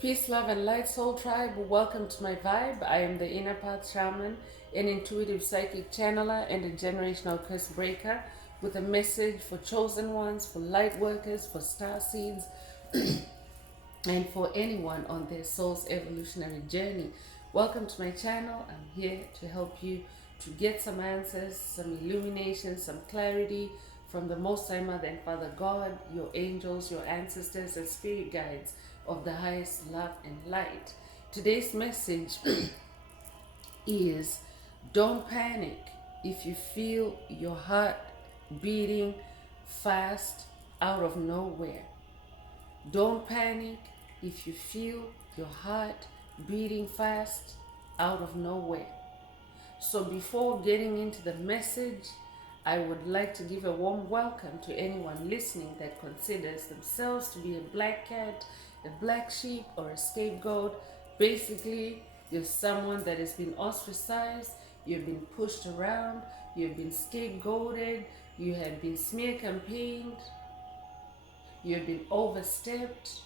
Peace, love, and light, soul tribe. Welcome to my vibe. I am the inner path shaman, an intuitive psychic channeler, and a generational curse breaker with a message for chosen ones, for light workers, for star seeds, and for anyone on their soul's evolutionary journey. Welcome to my channel. I'm here to help you to get some answers, some illumination, some clarity from the Most High Mother and Father God, your angels, your ancestors, and spirit guides of the highest love and light. Today's message is don't panic if you feel your heart beating fast out of nowhere. Don't panic if you feel your heart beating fast out of nowhere. So before getting into the message, I would like to give a warm welcome to anyone listening that considers themselves to be a black cat, a black sheep, or a scapegoat. Basically, you're someone that has been ostracized, you've been pushed around, you've been scapegoated, you have been smear campaigned, you've been overstepped,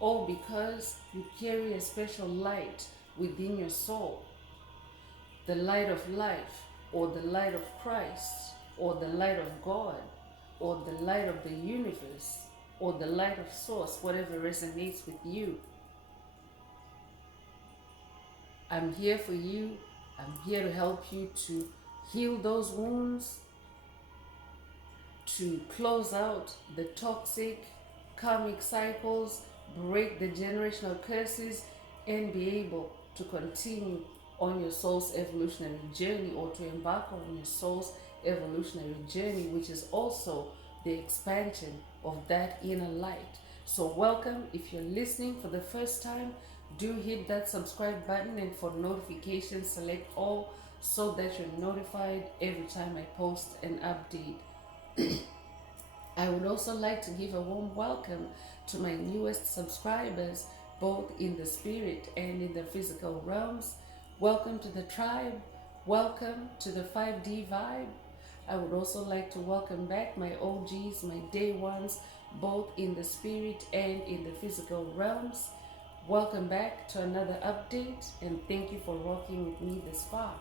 all because you carry a special light within your soul. The light of life, or the light of Christ, or the light of God, or the light of the universe, or the light of source, whatever resonates with you. I'm here for you. I'm here to help you to heal those wounds, to close out the toxic karmic cycles, break the generational curses, and be able to continue on your soul's evolutionary journey, or to embark on your soul's evolutionary journey, which is also the expansion of that inner light. So welcome. If you're listening for the first time, do hit that subscribe button, and for notifications select all so that you're notified every time I post an update. I would also like to give a warm welcome to my newest subscribers, both in the spirit and in the physical realms. Welcome to the tribe. Welcome to the 5D vibe. I would also like to welcome back my OGs, my day ones, both in the spirit and in the physical realms. Welcome back to another update, and thank you for rocking with me this far.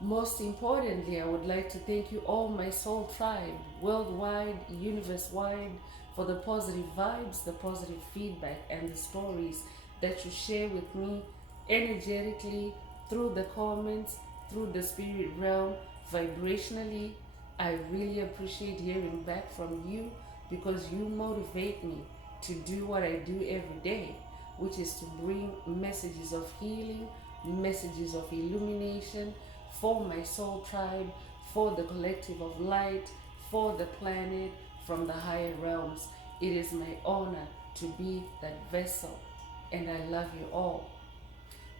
Most importantly, I would like to thank you all, my soul tribe, worldwide, universe-wide, for the positive vibes, the positive feedback, and the stories that you share with me energetically, through the comments, through the spirit realm, vibrationally. I really appreciate hearing back from you, because you motivate me to do what I do every day, which is to bring messages of healing, messages of illumination, for my soul tribe, for the collective of light, for the planet, from the higher realms. It is my honor to be that vessel, and I love you all.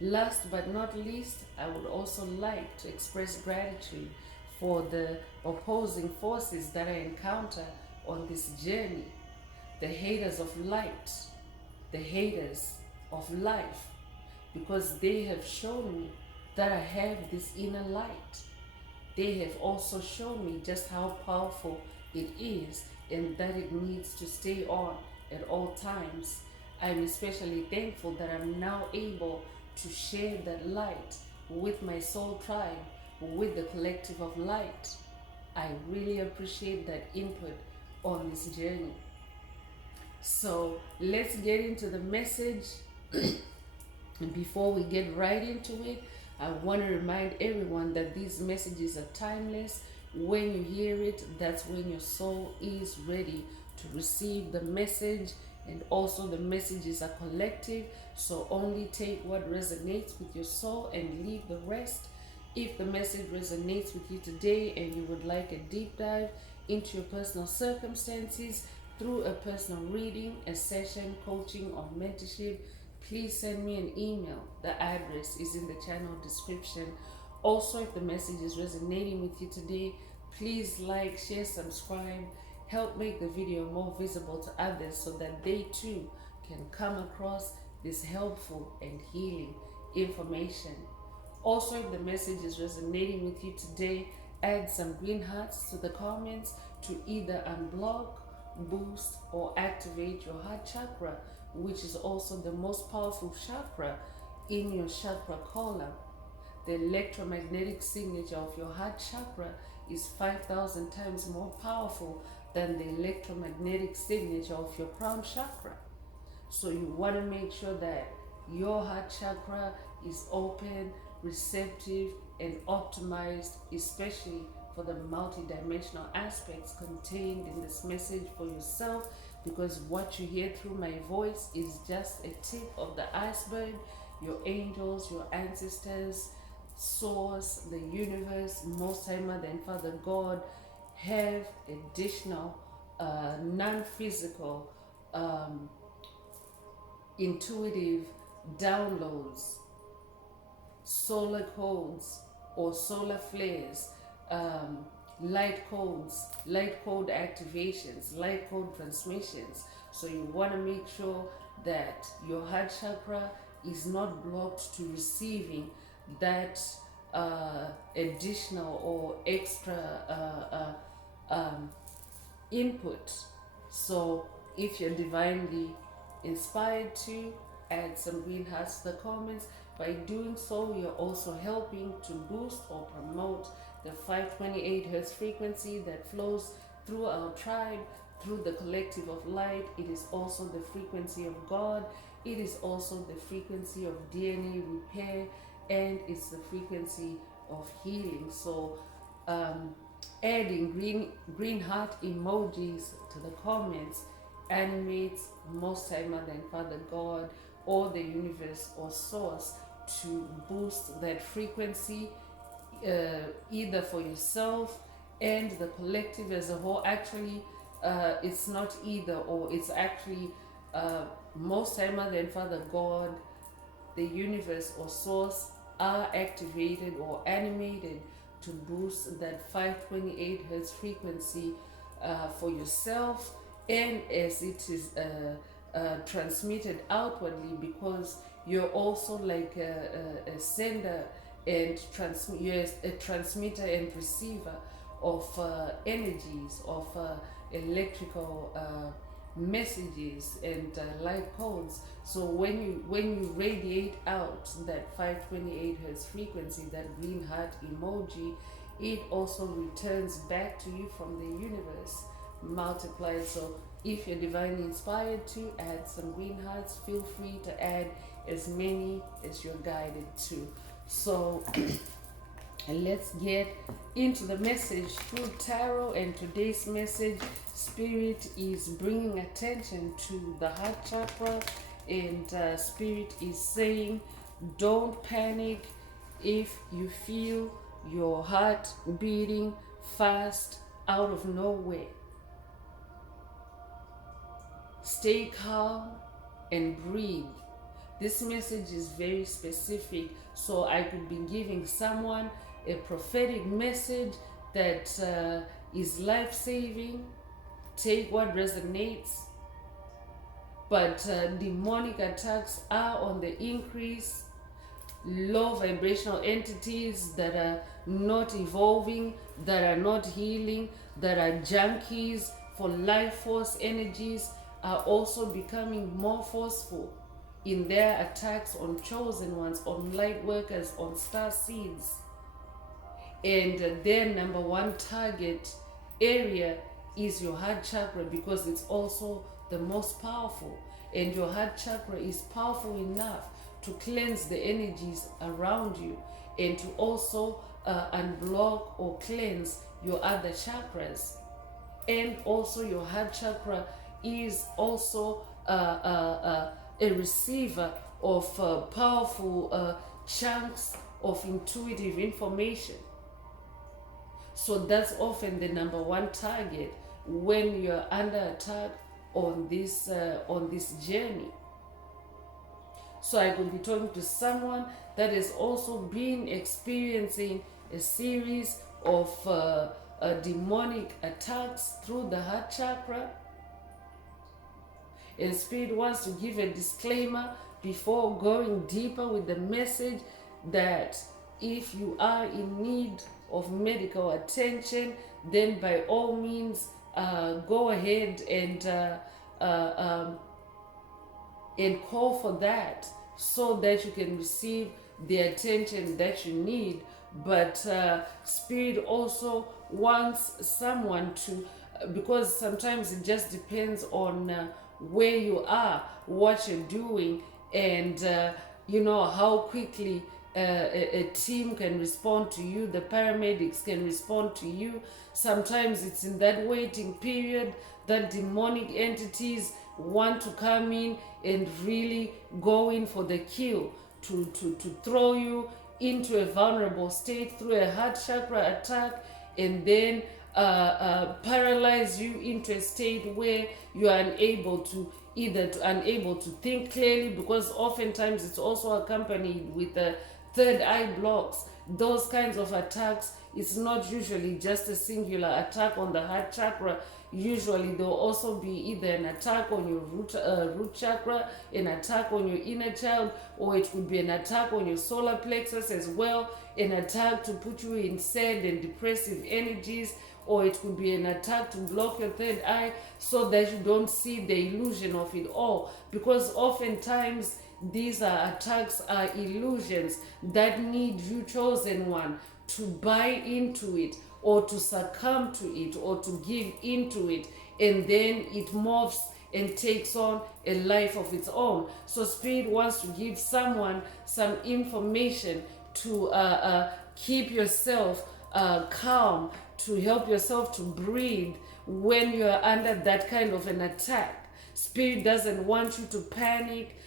Last but not least, I would also like to express gratitude for the opposing forces that I encounter on this journey. The haters of light, the haters of life, because they have shown me that I have this inner light. They have also shown me just how powerful it is, and that it needs to stay on at all times. I'm especially thankful that I'm now able to share that light with my soul tribe, with the collective of light. I really appreciate that input on this journey. So let's get into the message. And before we get right into it, I want to remind everyone that these messages are timeless. When you hear it, that's when your soul is ready to receive the message. And also the messages are collective, so only take what resonates with your soul and leave the rest. If the message resonates with you today and you would like a deep dive into your personal circumstances through a personal reading, a session, coaching, or mentorship, please send me an email. The address is in the channel description. Also, if the message is resonating with you today, please like, share, subscribe. Help make the video more visible to others so that they too can come across this helpful and healing information. Also, if the message is resonating with you today, add some green hearts to the comments to either unblock, boost, or activate your heart chakra which is also the most powerful chakra in your chakra column. The electromagnetic signature of your heart chakra is 5,000 times more powerful than the electromagnetic signature of your crown chakra. So you want to make sure that your heart chakra is open, receptive, and optimized, especially for the multidimensional aspects contained in this message for yourself, because what you hear through my voice is just a tip of the iceberg. Your angels, your ancestors, source, the universe, most high mother and father God have additional non-physical intuitive downloads, solar codes or solar flares, light codes, light code activations, light code transmissions. So you want to make sure that your heart chakra is not blocked to receiving that additional or extra input. So if you're divinely inspired to, add some green hearts to the comments. By doing so, you're also helping to boost or promote the 528 Hz frequency that flows through our tribe, through the collective of light. It is also the frequency of God. It is also the frequency of DNA repair, and it's the frequency of healing. So adding green heart emojis to the comments animates most high mother and father God or the universe or source to boost that frequency, either for yourself and the collective as a whole. Actually, it's not either or, it's actually most high mother and father God, the universe or source are activated or animated to boost that 528 Hz frequency for yourself, and as it is transmitted outwardly, because you're also like a sender and you're a transmitter and receiver of energies, of electrical messages and light codes. So when you radiate out that 528 Hz frequency, that green heart emoji, it also returns back to you from the universe multiplied. So if you're divinely inspired to add some green hearts, feel free to add as many as you're guided to. So let's get into the message through tarot. And today's message, Spirit is bringing attention to the heart chakra, and Spirit is saying, don't panic if you feel your heart beating fast out of nowhere. Stay calm and breathe. This message is very specific, so I could be giving someone a prophetic message that is life-saving. Take what resonates. But demonic attacks are on the increase. Low vibrational entities that are not evolving, that are not healing, that are junkies for life force energies are also becoming more forceful in their attacks on chosen ones, on light workers, on star seeds. And their number one target area is your heart chakra, because it's also the most powerful. And your heart chakra is powerful enough to cleanse the energies around you, and to also unblock or cleanse your other chakras. And also your heart chakra is also a receiver of powerful chunks of intuitive information. So that's often the number one target when you're under attack on this journey. So I could be talking to someone that has also been experiencing a series of demonic attacks through the heart chakra. And Spirit wants to give a disclaimer before going deeper with the message that if you are in need of medical attention, then by all means go ahead and and call for that so that you can receive the attention that you need. But Spirit also wants someone to, because sometimes it just depends on where you are, what you're doing, and how quickly a team can respond to you, the paramedics can respond to you. Sometimes it's in that waiting period that demonic entities want to come in and really go in for the kill, to throw you into a vulnerable state through a heart chakra attack, and then paralyze you into a state where you are unable to think clearly, because oftentimes it's also accompanied with third eye blocks. Those kinds of attacks, it's not usually just a singular attack on the heart chakra. Usually there'll also be either an attack on your root chakra, an attack on your inner child, or it could be an attack on your solar plexus as well, an attack to put you in sad and depressive energies, or it could be an attack to block your third eye so that you don't see the illusion of it all. Because oftentimes these attacks are illusions that need you, chosen one, to buy into it, or to succumb to it, or to give into it, and then it morphs and takes on a life of its own. So Spirit wants to give someone some information to keep yourself calm, to help yourself to breathe when you are under that kind of an attack. Spirit doesn't want you to panic,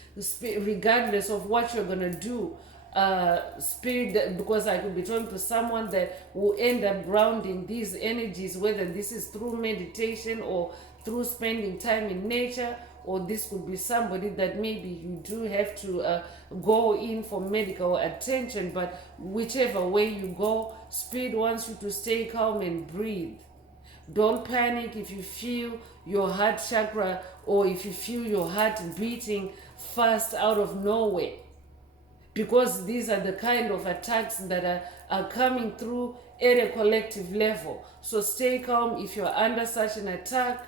regardless of what you're going to do. Spirit, because I could be talking to someone that will end up grounding these energies, whether this is through meditation or through spending time in nature, or this could be somebody that maybe you do have to go in for medical attention. But whichever way you go, Spirit wants you to stay calm and breathe. Don't panic if you feel your heart chakra, or if you feel your heart beating fast out of nowhere, because these are the kind of attacks that are coming through at a collective level. So stay calm if you're under such an attack.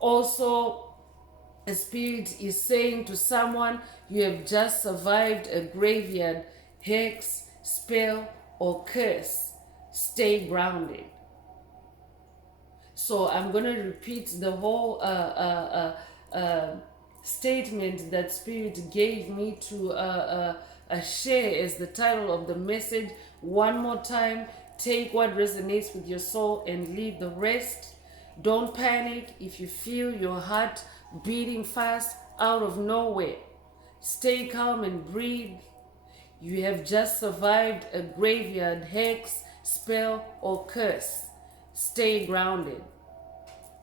Also, a Spirit is saying to someone, you have just survived a graveyard hex, spell, or curse. Stay grounded. So I'm going to repeat the whole statement that Spirit gave me to share as the title of the message one more time. Take what resonates with your soul and leave the rest. Don't panic if you feel your heart beating fast out of nowhere. Stay calm and breathe. You have just survived a graveyard hex, spell, or curse. Stay grounded.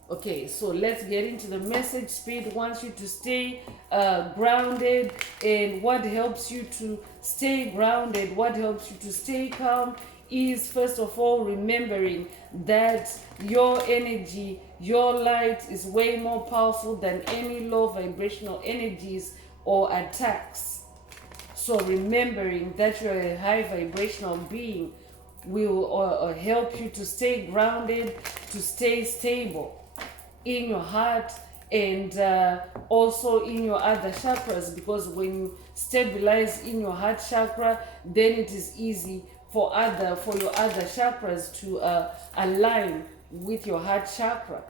Okay, so let's get into the message. Spirit wants you to stay grounded. And what helps you to stay grounded, what helps you to stay calm, is first of all remembering that your energy, your light is way more powerful than any low vibrational energies or attacks. So remembering that you're a high vibrational being will help you to stay grounded, to stay stable in your heart, and also in your other chakras, because when you stabilize in your heart chakra, then it is easy for your other chakras to align with your heart chakra.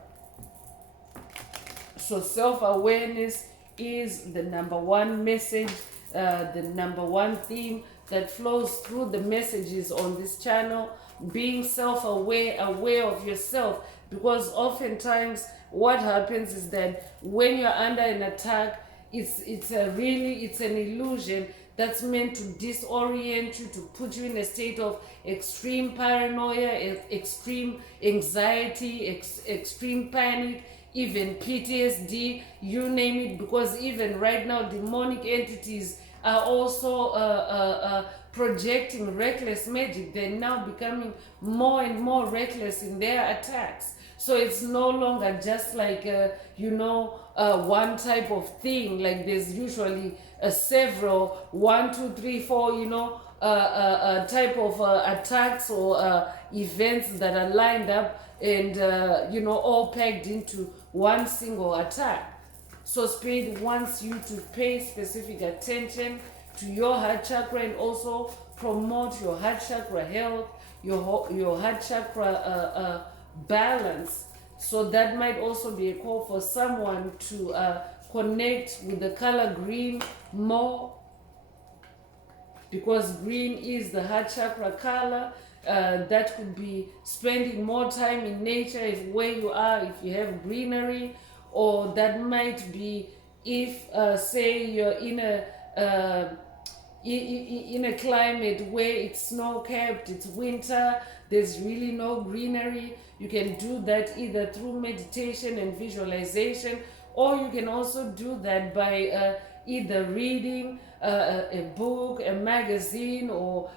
So self-awareness is the number one message, the number one theme that flows through the messages on this channel. Being self-aware, aware of yourself, because oftentimes what happens is that when you're under an attack, it's an illusion that's meant to disorient you, to put you in a state of extreme paranoia, extreme anxiety, extreme panic, even PTSD, you name it. Because even right now, demonic entities are also projecting reckless magic. They're now becoming more and more reckless in their attacks. So it's no longer just like, one type of thing. Like there's usually several, 1, 2, 3, 4, type of attacks or events that are lined up and, all packed into one single attack. So Spirit wants you to pay specific attention to your heart chakra and also promote your heart chakra health, your heart chakra balance. So that might also be a call for someone to connect with the color green more, because green is the heart chakra color. That could be spending more time in nature if where you are, if you have greenery, or that might be if say you're in a climate where it's snow capped, it's winter, there's really no greenery. You can do that either through meditation and visualization, or you can also do that by either reading a book, a magazine, or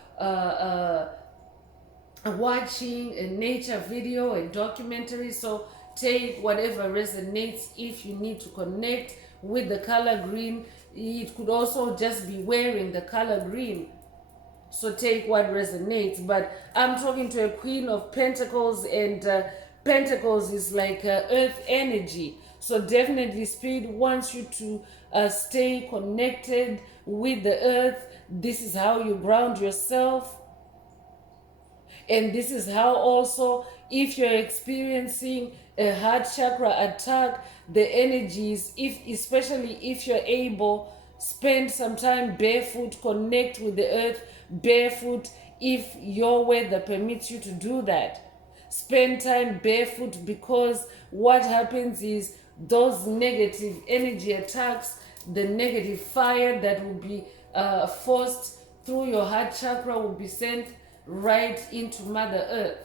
watching a nature video, a documentary. So take whatever resonates. If you need to connect with the color green, it could also just be wearing the color green. So take what resonates. But I'm talking to a Queen of Pentacles, and Pentacles is like earth energy. So definitely Spirit wants you to stay connected with the earth. This is how you ground yourself. And this is how also, if you're experiencing a heart chakra attack, the energies, especially if you're able, spend some time barefoot, connect with the earth barefoot if your weather permits you to do that. Spend time barefoot, because what happens is those negative energy attacks, the negative fire that will be forced through your heart chakra will be sent right into Mother Earth.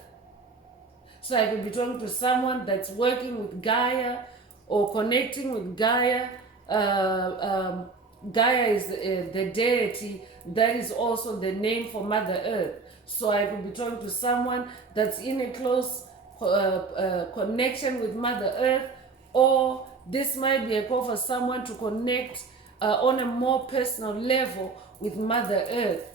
So I could be talking to someone that's working with Gaia or connecting with Gaia. Gaia is the deity that is also the name for Mother Earth. So I could be talking to someone that's in a close connection with Mother Earth, or this might be a call for someone to connect on a more personal level with Mother Earth.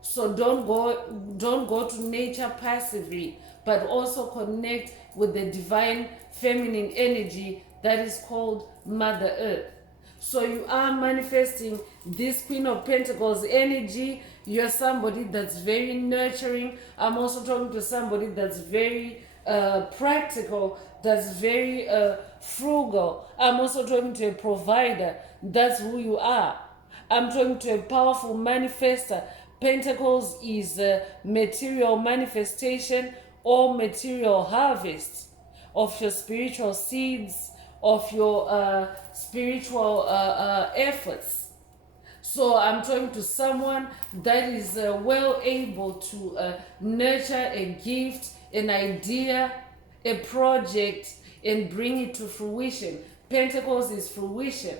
So don't go to nature passively, but also connect with the divine feminine energy that is called Mother Earth. So you are manifesting this Queen of Pentacles energy. You're somebody that's very nurturing. I'm also talking to somebody that's very practical, that's very frugal. I'm also talking to a provider. That's who you are. I'm talking to a powerful manifester. Pentacles is material manifestation or material harvest of your spiritual seeds, of your spiritual efforts. So I'm talking to someone that is well able to nurture a gift, an idea, a project, and bring it to fruition. Pentacles is fruition.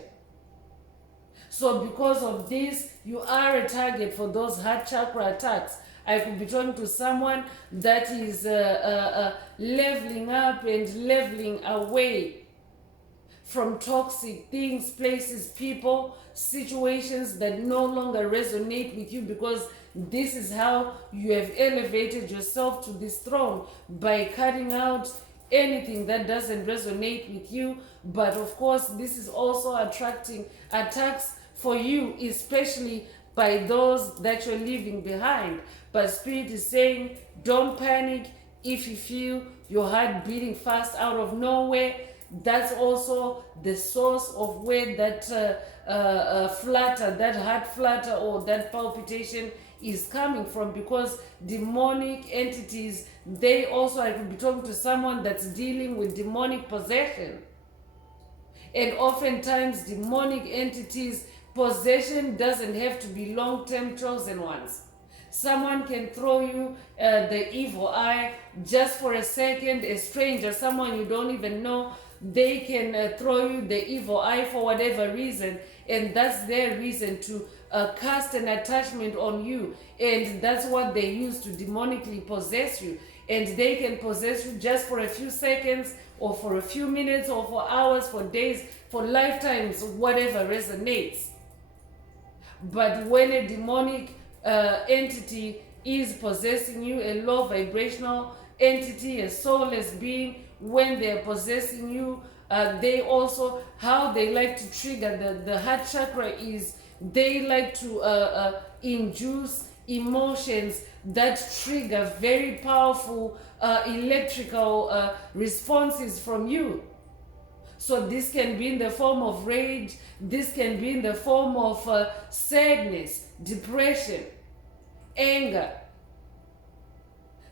So because of this, you are a target for those heart chakra attacks. I could be talking to someone that is leveling up and leveling away from toxic things, places, people, situations that no longer resonate with you, because this is how you have elevated yourself to this throne, by cutting out anything that doesn't resonate with you. But of course, this is also attracting attacks for you, especially by those that you're leaving behind. But Spirit is saying, don't panic if you feel your heart beating fast out of nowhere. That's also the source of where that flutter, that heart flutter or that palpitation is coming from, because demonic entities, they also, I could be talking to someone that's dealing with demonic possession. And oftentimes demonic entities, possession doesn't have to be long-term chosen ones. Someone can throw you the evil eye just for a second. A stranger, someone you don't even know, they can throw you the evil eye for whatever reason, and that's their reason to cast an attachment on you, and that's what they use to demonically possess you. And they can possess you just for a few seconds, or for a few minutes, or for hours, for days, for lifetimes, whatever resonates. But when a demonic entity is possessing you, a low vibrational entity, a soulless being, when they're possessing you, They also, how they like to trigger the heart chakra is they like to induce emotions that trigger very powerful electrical responses from you. So this can be in the form of rage, this can be in the form of sadness, depression, anger.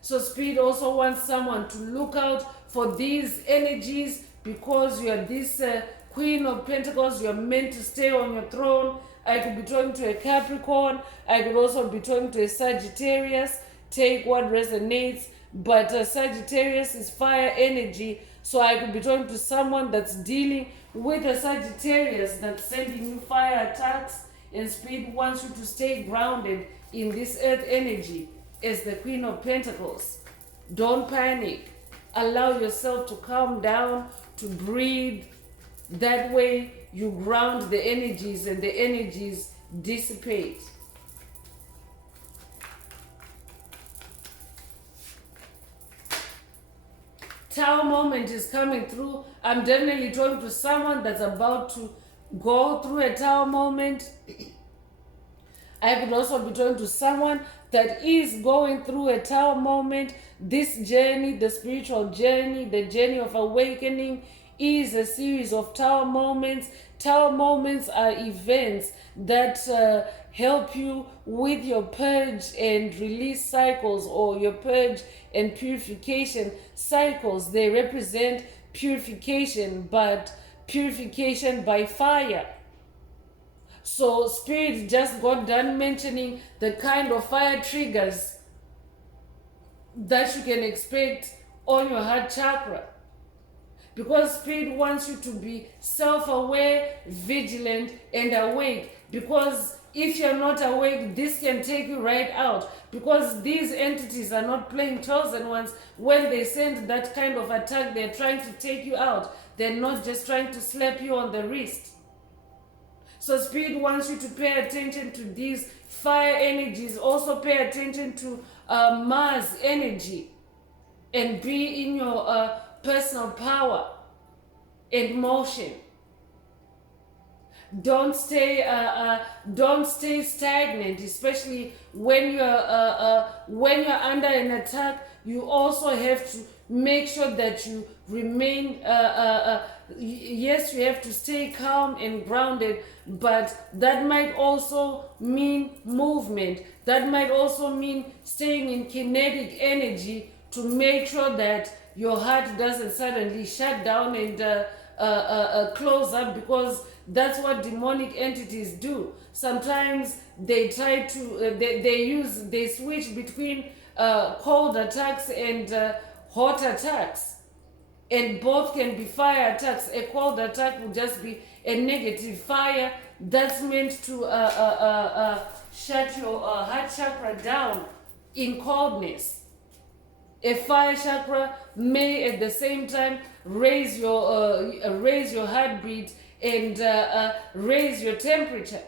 So Spirit also wants someone to look out for these energies, because you are this Queen of Pentacles. You are meant to stay on your throne. I could be talking to a Capricorn. I could also be talking to a Sagittarius. Take what resonates. But Sagittarius is fire energy. So I could be talking to someone that's dealing with a Sagittarius that's sending you fire attacks. And Spirit wants you to stay grounded in this earth energy as the Queen of Pentacles. Don't panic. Allow yourself to calm down, to breathe. That way you ground the energies and the energies dissipate. Tower moment is coming through. I'm definitely talking to someone that's about to go through a tower moment. I could also be talking to someone that is going through a tower moment. This journey, the spiritual journey, the journey of awakening, is a series of tower moments. Tower moments are events that help you with your purge and release cycles, or your purge and purification cycles. They represent purification, but purification by fire. So Spirit just got done mentioning the kind of fire triggers that you can expect on your heart chakra. Because Spirit wants you to be self-aware, vigilant, and awake. Because if you're not awake, this can take you right out. Because these entities are not playing chosen ones. When they send that kind of attack, they're trying to take you out. They're not just trying to slap you on the wrist. So Spirit wants you to pay attention to these fire energies. Also pay attention to Mars energy. And be in your personal power and motion. Don't stay stagnant, especially when you're under an attack. You also have to make sure that you remain. Yes, you have to stay calm and grounded, but that might also mean movement. That might also mean staying in kinetic energy to make sure that your heart doesn't suddenly shut down and close up, because that's what demonic entities do. Sometimes they try to they switch between cold attacks and hot attacks, and both can be fire attacks. A cold attack will just be a negative fire that's meant to shut your heart chakra down in coldness. A fire chakra may at the same time raise your heartbeat and raise your temperature.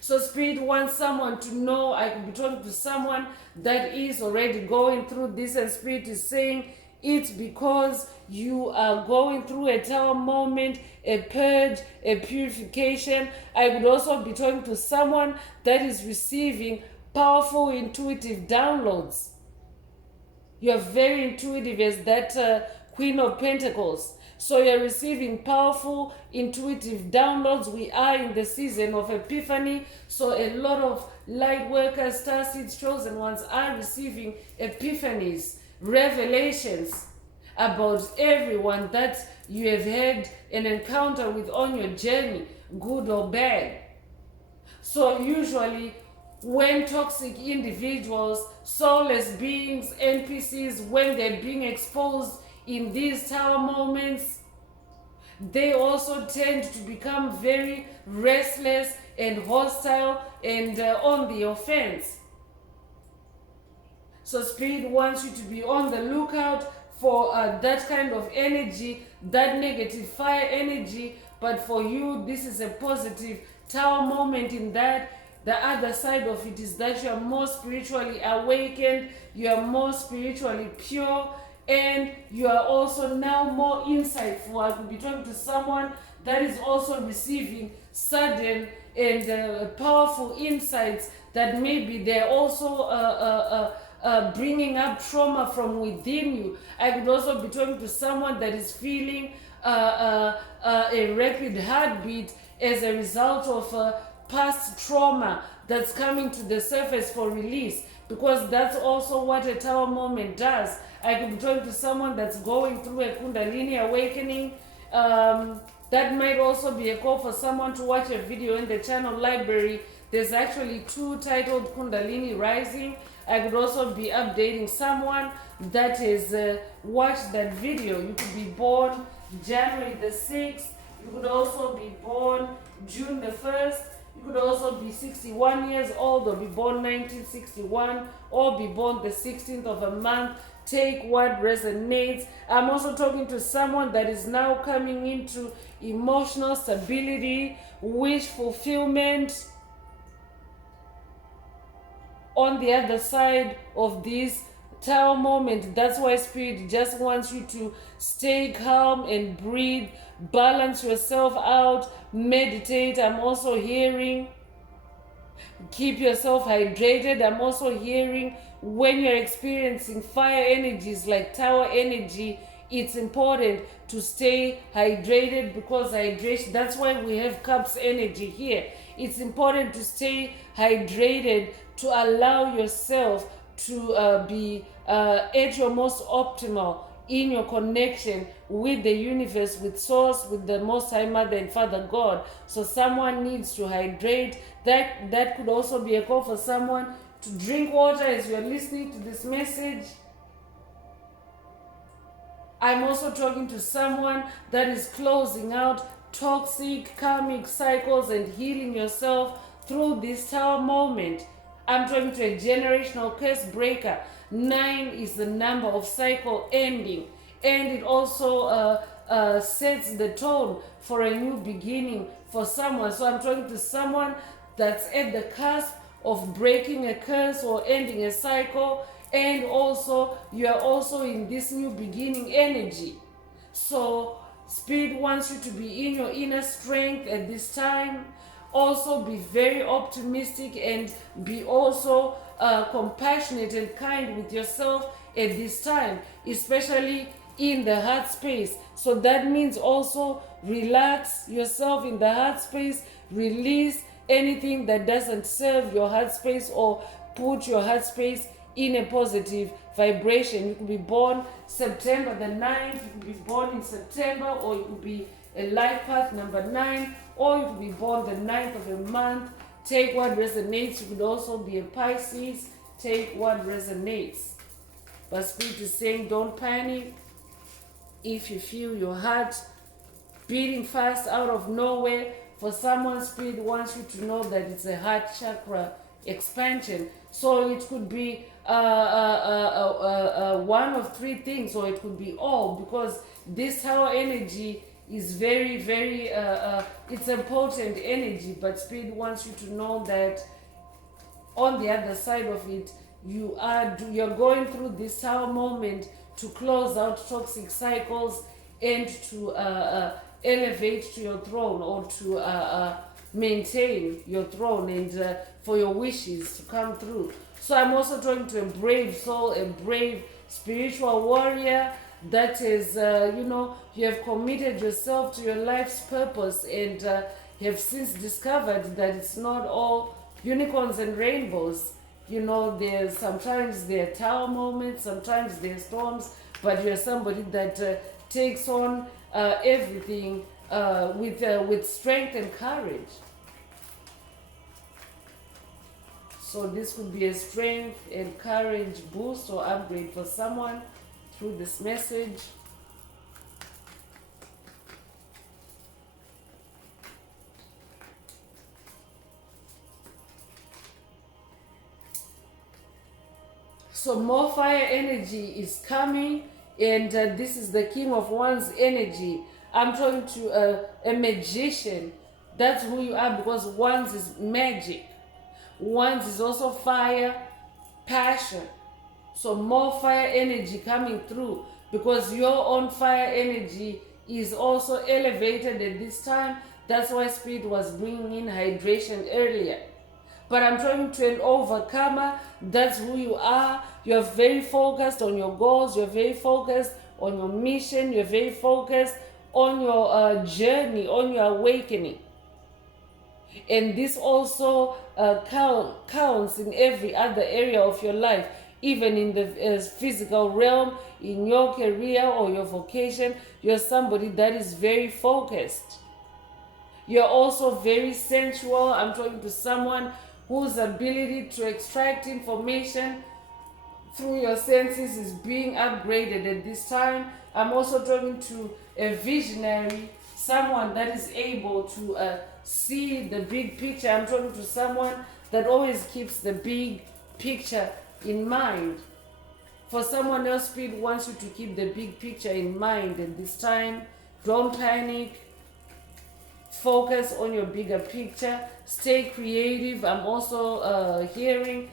So Spirit wants someone to know. I could be talking to someone that is already going through this, and Spirit is saying it's because you are going through a tower moment, a purge, a purification. I would also be talking to someone that is receiving powerful intuitive downloads. You're very intuitive as that Queen of Pentacles. So you're receiving powerful intuitive downloads. We are in the season of Epiphany. So a lot of light workers, starseeds, chosen ones are receiving epiphanies, revelations about everyone that you have had an encounter with on your journey, good or bad. So usually when toxic individuals, soulless beings, NPCs, when they're being exposed in these tower moments, they also tend to become very restless and hostile and on the offense. So Spirit wants you to be on the lookout for that kind of energy, that negative fire energy. But for you, this is a positive tower moment in that. The other side of it is that you are more spiritually awakened, you are more spiritually pure, and you are also now more insightful. I could be talking to someone that is also receiving sudden and powerful insights that maybe they're also bringing up trauma from within you. I could also be talking to someone that is feeling a rapid heartbeat as a result of past trauma that's coming to the surface for release, because that's also what a tower moment does. I could be talking to someone that's going through a Kundalini awakening. That might also be a call for someone to watch a video in the channel library. There's actually 2 titled Kundalini Rising. I could also be updating someone that has watched that video. You could be born January the 6th. You could also be born June the 1st. You could also be 61 years old, or be born 1961, or be born the 16th of a month. Take what resonates. I'm also talking to someone that is now coming into emotional stability, wish fulfillment on the other side of this tower moment. That's why Spirit just wants you to stay calm and breathe, balance yourself out, meditate. I'm also hearing keep yourself hydrated. I'm also hearing when you're experiencing fire energies like tower energy, it's important to stay hydrated, because hydration, that's why we have cups energy here. It's important to stay hydrated to allow yourself to be at your most optimal in your connection with the universe, with source, with the Most High Mother and Father God. So someone needs to hydrate. That could also be a call for someone to drink water as you're listening to this message. I'm also talking to someone that is closing out toxic karmic cycles and healing yourself through this tower moment. I'm talking to a generational curse breaker. 9 is the number of cycle ending, and it also sets the tone for a new beginning for someone. So I'm talking to someone that's at the cusp of breaking a curse or ending a cycle, and also you are also in this new beginning energy. So Spirit wants you to be in your inner strength at this time. Also be very optimistic and be also compassionate and kind with yourself at this time, especially in the heart space. So that means also relax yourself in the heart space, release anything that doesn't serve your heart space, or put your heart space in a positive vibration. You could be born September the 9th, you could be born in September, or you could be a life path number 9, or you could be born the 9th of a month. Take what resonates. You could also be a Pisces. Take what resonates. But Spirit is saying don't panic. If you feel your heart beating fast out of nowhere, for someone, Spirit wants you to know that it's a heart chakra expansion. So it could be one of 3 things, or it could be all, because this tower energy is very, very, it's a potent energy, but Spirit wants you to know that on the other side of it, you're going through this tower moment to close out toxic cycles and to elevate to your throne, or to maintain your throne, and for your wishes to come through. So I'm also talking to a brave soul, a brave spiritual warrior that is, you have committed yourself to your life's purpose, and have since discovered that it's not all unicorns and rainbows. There's sometimes there are tower moments, sometimes there are storms, but you're somebody that takes on everything with strength and courage. So this could be a strength and courage boost or upgrade for someone through this message. So more fire energy is coming, and this is the King of Wands energy. I'm talking to a magician. That's who you are, because Wands is magic. Wands is also fire, passion. So more fire energy coming through. because your own fire energy is also elevated at this time. That's why Spirit was bringing in hydration earlier. But I'm trying to an overcomer. That's who you are. You're very focused on your goals. You're very focused on your mission. You're very focused on your journey, on your awakening. And this also counts in every other area of your life, even in the physical realm, in your career or your vocation. You're somebody that is very focused. You're also very sensual. I'm talking to someone whose ability to extract information through your senses is being upgraded at this time. I'm also talking to a visionary, someone that is able to see the big picture. I'm talking to someone that always keeps the big picture in mind. For someone else, Spirit wants you to keep the big picture in mind at this time. Don't panic. Focus on your bigger picture. Stay creative. I'm also hearing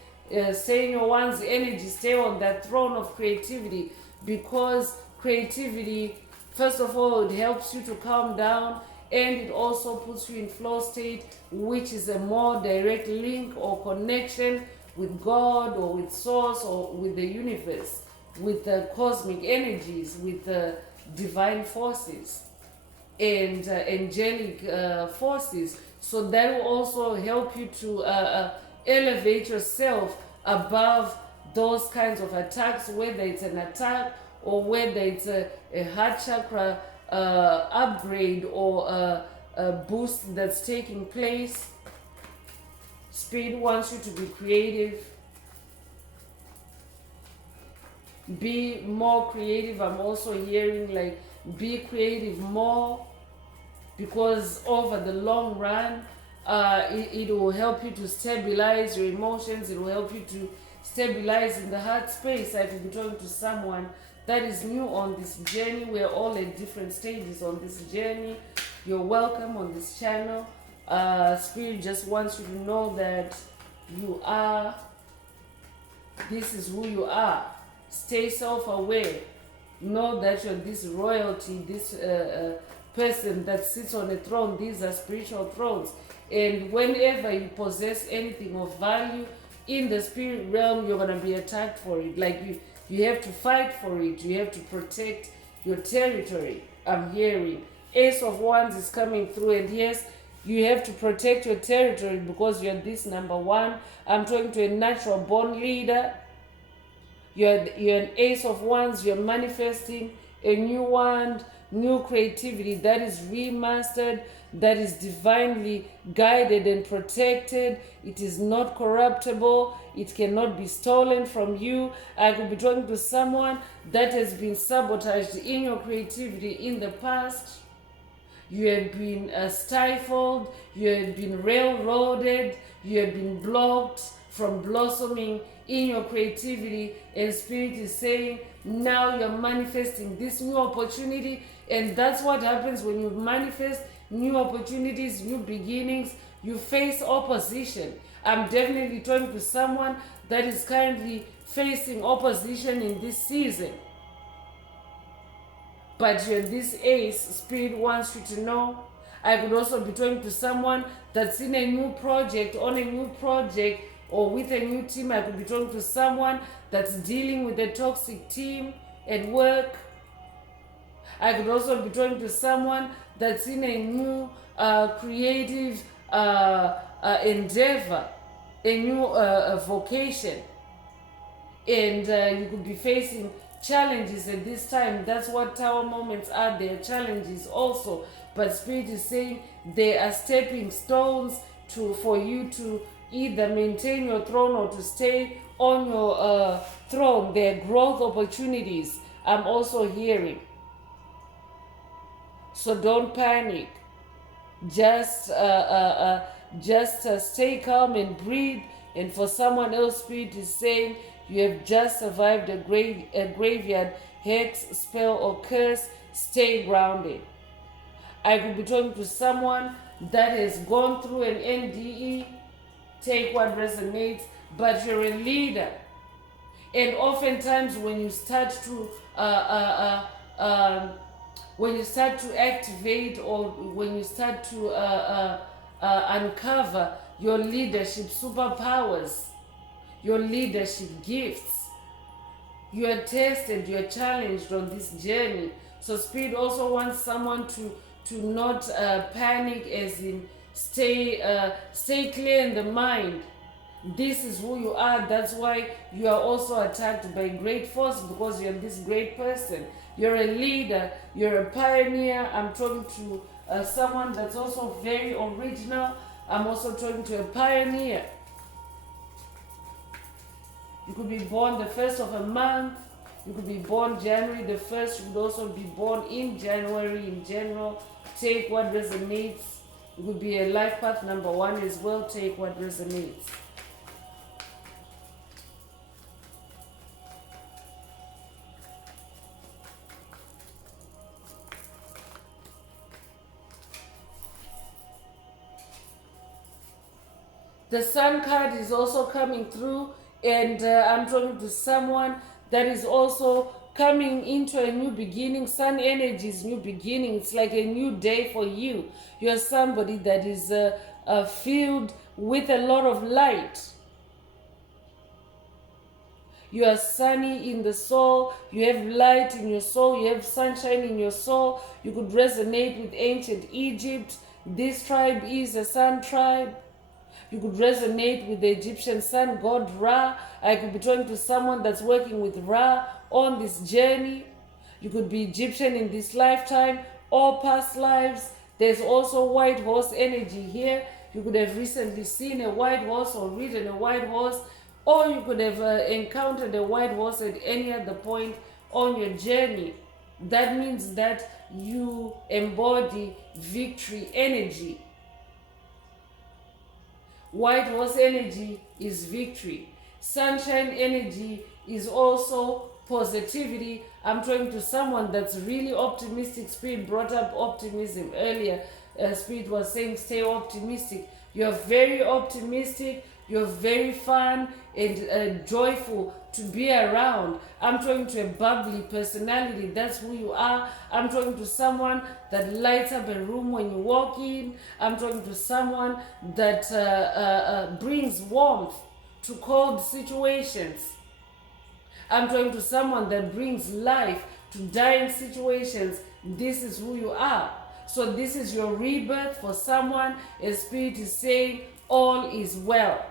stay in your one's energy. Stay on that throne of creativity, because creativity, first of all, it helps you to calm down, and it also puts you in flow state, which is a more direct link or connection with God or with Source or with the universe, with the cosmic energies, with the divine forces and angelic forces. So that will also help you to elevate yourself above those kinds of attacks, whether it's an attack or whether it's a heart chakra upgrade or a boost that's taking place. Spirit wants you to be creative. Be more creative. I'm also hearing like be creative more, because over the long run it will help you to stabilize your emotions. It will help you to stabilize in the heart space. I could be talking to someone that is new on this journey. We're all at different stages on this journey. You're welcome on this channel. Spirit just wants you to know that you are, this is who you are. Stay self-aware. Know that you're this royalty, this person that sits on a throne. These are spiritual thrones. And whenever you possess anything of value in the spirit realm, you're going to be attacked for it. Like you have to fight for it. You have to protect your territory. I'm hearing Ace of Wands is coming through, and yes, you have to protect your territory because you're this number one. I'm talking to a natural born leader. You're an Ace of Wands. You're manifesting a new wand, new creativity that is remastered, that is divinely guided and protected. It is not corruptible. It cannot be stolen from you. I could be talking to someone that has been sabotaged in your creativity in the past. You have been stifled. You have been railroaded. You have been blocked from blossoming in your creativity. And Spirit is saying, now you're manifesting this new opportunity. And that's what happens when you manifest new opportunities, new beginnings. You face opposition. I'm definitely talking to someone that is currently facing opposition in this season. But you're this ace. Spirit wants you to know. I could also be talking to someone that's in a new project, on a new project, or with a new team. I could be talking to someone that's dealing with a toxic team at work. I could also be talking to someone that's in a new creative endeavor, a new vocation. And you could be facing challenges at this time. That's what tower moments are. They are challenges also. But Spirit is saying they are stepping stones for you to either maintain your throne or to stay on your throne. They are growth opportunities. I'm also hearing. So don't panic. Just stay calm and breathe. And for someone else, Spirit is saying you have just survived a graveyard hex, spell, or curse. Stay grounded. I could be talking to someone that has gone through an NDE. Take what resonates, but you're a leader. And oftentimes when you start to activate, or when you start to uncover your leadership superpowers, your leadership gifts, you are tested, you are challenged on this journey. So Spirit also wants someone to not panic, as in stay clear in the mind. This is who you are. That's why you are also attacked by great force, because you're this great person. You're a leader, you're a pioneer. I'm talking to someone that's also very original. I'm also talking to a pioneer. You could be born the 1st of a month. You could be born January the 1st. You could also be born in January in general. Take what resonates. You could be a life path number 1 as well. Take what resonates. The Sun card is also coming through, and I'm talking to someone that is also coming into a new beginning. Sun energy is new beginning. It's like a new day for you. You're somebody that is filled with a lot of light. You are sunny in the soul. You have light in your soul. You have sunshine in your soul. You could resonate with ancient Egypt. This tribe is a sun tribe. You could resonate with the Egyptian sun god Ra. I could be talking to someone that's working with Ra on this journey. You could be Egyptian in this lifetime or past lives. There's also white horse energy here. You could have recently seen a white horse or ridden a white horse, or you could have encountered a white horse at any other point on your journey. That means that you embody victory energy. White horse energy is victory. Sunshine energy is also positivity. I'm talking to someone that's really optimistic. Spirit brought up optimism earlier. Spirit was saying stay optimistic. You're very optimistic. You're very fun and joyful to be around. I'm talking to a bubbly personality. That's who you are. I'm talking to someone that lights up a room when you walk in. I'm talking to someone that brings warmth to cold situations. I'm talking to someone that brings life to dying situations. This is who you are. So this is your rebirth for someone. A Spirit is saying all is well.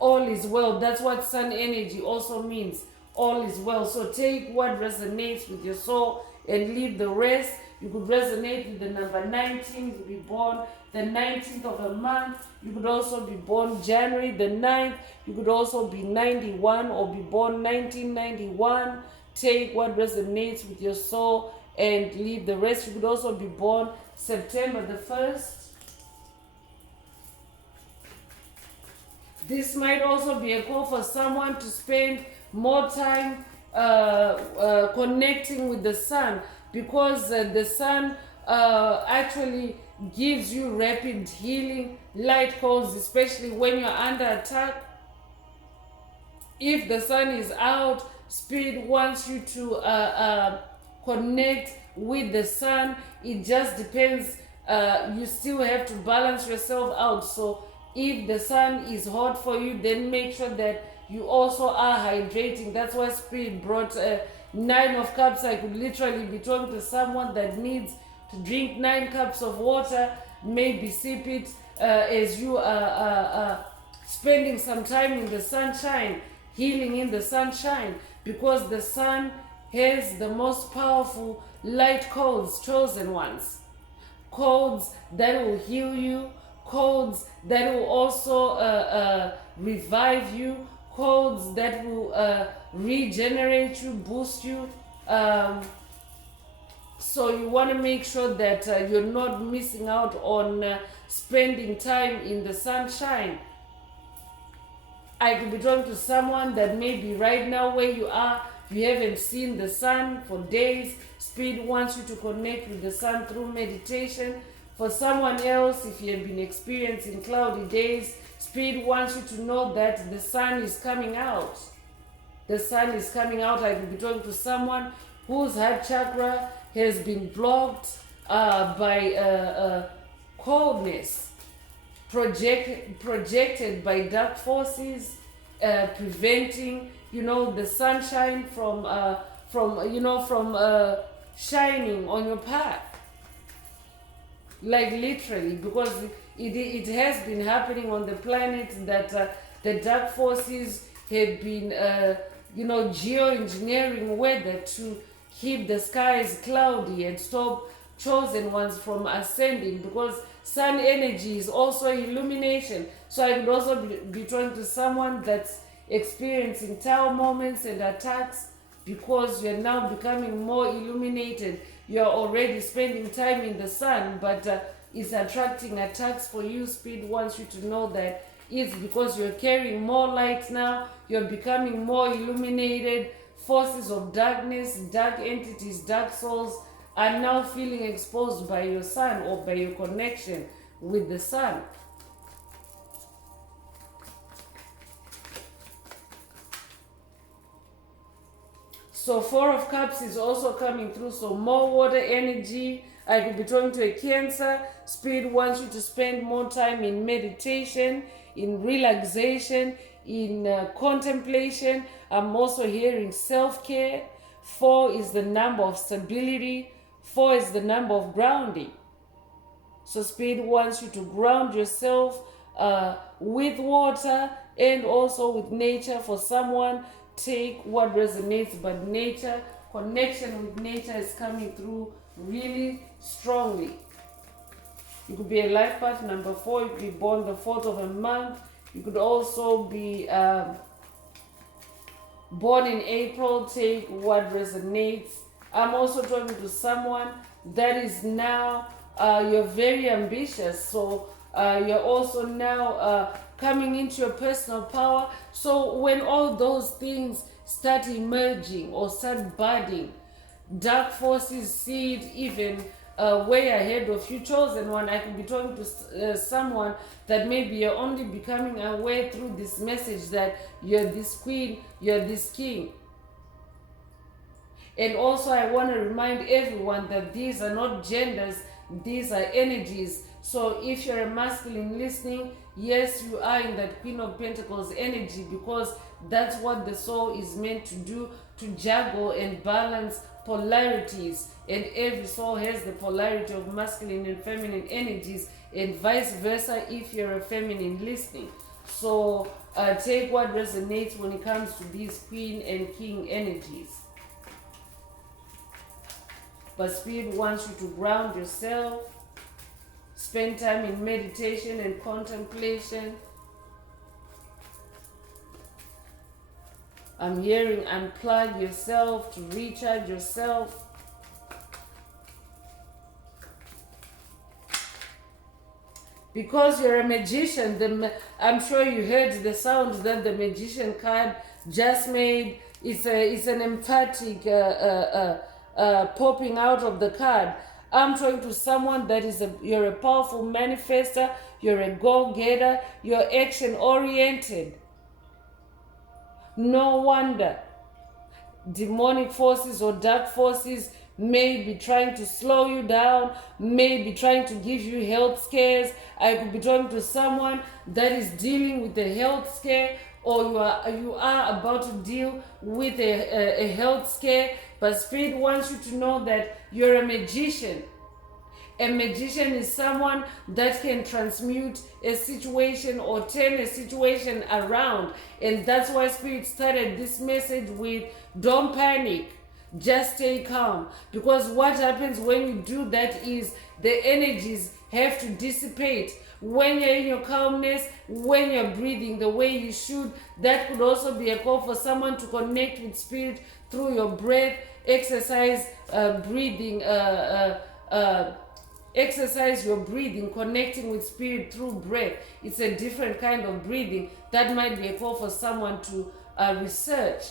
All is well. That's what sun energy also means. All is well. So take what resonates with your soul and leave the rest. You could resonate with the number 19. You could be born the 19th of a month. You could also be born January the 9th. You could also be 91 or be born 1991. Take what resonates with your soul and leave the rest. You could also be born September the 1st. This might also be a call for someone to spend more time connecting with the sun, because the sun actually gives you rapid healing light calls, especially when you're under attack. If the sun is out, Spirit wants you to connect with the sun. It just depends. You still have to balance yourself out. So if the sun is hot for you, then make sure that you also are hydrating. That's why Spirit brought 9 of cups. I could literally be talking to someone that needs to drink 9 cups of water. Maybe sip it as you are spending some time in the sunshine, healing in the sunshine, because the sun has the most powerful light codes, chosen ones. Codes that will heal you, codes that will also revive you, codes that will regenerate you, boost you. So you want to make sure that you're not missing out on spending time in the sunshine. I could be talking to someone that maybe right now where you are, you haven't seen the sun for days. Spirit wants you to connect with the sun through meditation. For someone else, if you have been experiencing cloudy days, Spirit wants you to know that the sun is coming out. the sun is coming out. I could be talking to someone whose heart chakra has been blocked by coldness, projected by dark forces, preventing, the sunshine from shining on your path. Like literally, because it has been happening on the planet that the dark forces have been, geoengineering weather to keep the skies cloudy and stop chosen ones from ascending, because sun energy is also illumination. So I could also be talking to someone that's experiencing tower moments and attacks because you're now becoming more illuminated. You're already spending time in the sun, but it's attracting attacks for you. Spirit wants you to know that it's because you're carrying more light now. You're becoming more illuminated. Forces of darkness, dark entities, dark souls are now feeling exposed by your sun or by your connection with the sun. So Four of Cups is also coming through. So more water energy. I could be talking to a Cancer. Spirit wants you to spend more time in meditation, in relaxation, in contemplation. I'm also hearing self-care. 4 is the number of stability. 4 is the number of grounding. So Spirit wants you to ground yourself with water and also with nature. For someone, take what resonates, but nature, connection with nature is coming through really strongly. You could be a life path number 4. You could be born the 4th of a month. You could also be born in April. Take what resonates. I'm also talking to someone that is now, you're very ambitious. So you're also now coming into your personal power. So when all those things start emerging or start budding, dark forces see it even way ahead of you. Chosen one, I could be talking to someone that maybe you're only becoming aware through this message that you're this queen, you're this king. And also I want to remind everyone that these are not genders, these are energies. So if you're a masculine listening, yes, you are in that Queen of Pentacles energy, because that's what the soul is meant to do, to juggle and balance polarities. And every soul has the polarity of masculine and feminine energies, and vice versa if you're a feminine listening. So take what resonates when it comes to these Queen and King energies. But Spirit wants you to ground yourself, spend time in meditation and contemplation. I'm hearing unplug yourself, to recharge yourself. Because you're a magician, I'm sure you heard the sound that the magician card just made. It's an emphatic popping out of the card. I'm talking to someone that you're a powerful manifester, you're a go-getter, you're action-oriented. No wonder demonic forces or dark forces may be trying to slow you down, may be trying to give you health scares. I could be talking to someone that is dealing with a health scare, or you are about to deal with a health scare. But Spirit wants you to know that you're a magician. A magician is someone that can transmute a situation or turn a situation around. And that's why Spirit started this message with, don't panic, just stay calm. Because what happens when you do that is the energies have to dissipate. When you're in your calmness, when you're breathing the way you should, that could also be a call for someone to connect with Spirit through your breath. Exercise breathing, exercise your breathing, connecting with Spirit through breath. It's a different kind of breathing. That might be a call for someone to research.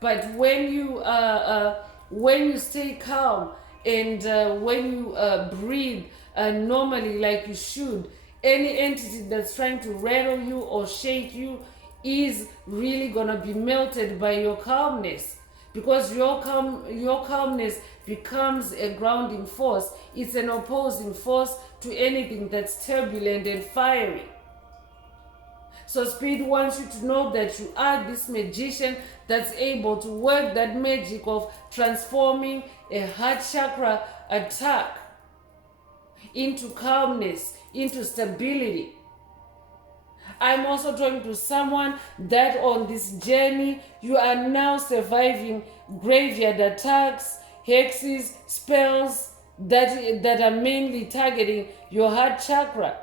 But when you stay calm and when you breathe normally like you should, any entity that's trying to rattle you or shake you is really gonna be melted by your calmness, because your calmness becomes a grounding force. It's an opposing force to anything that's turbulent and fiery. So Spirit wants you to know that you are this magician that's able to work that magic of transforming a heart chakra attack into calmness, into stability. I'm also talking to someone that on this journey, you are now surviving graveyard attacks, hexes, spells that are mainly targeting your heart chakra.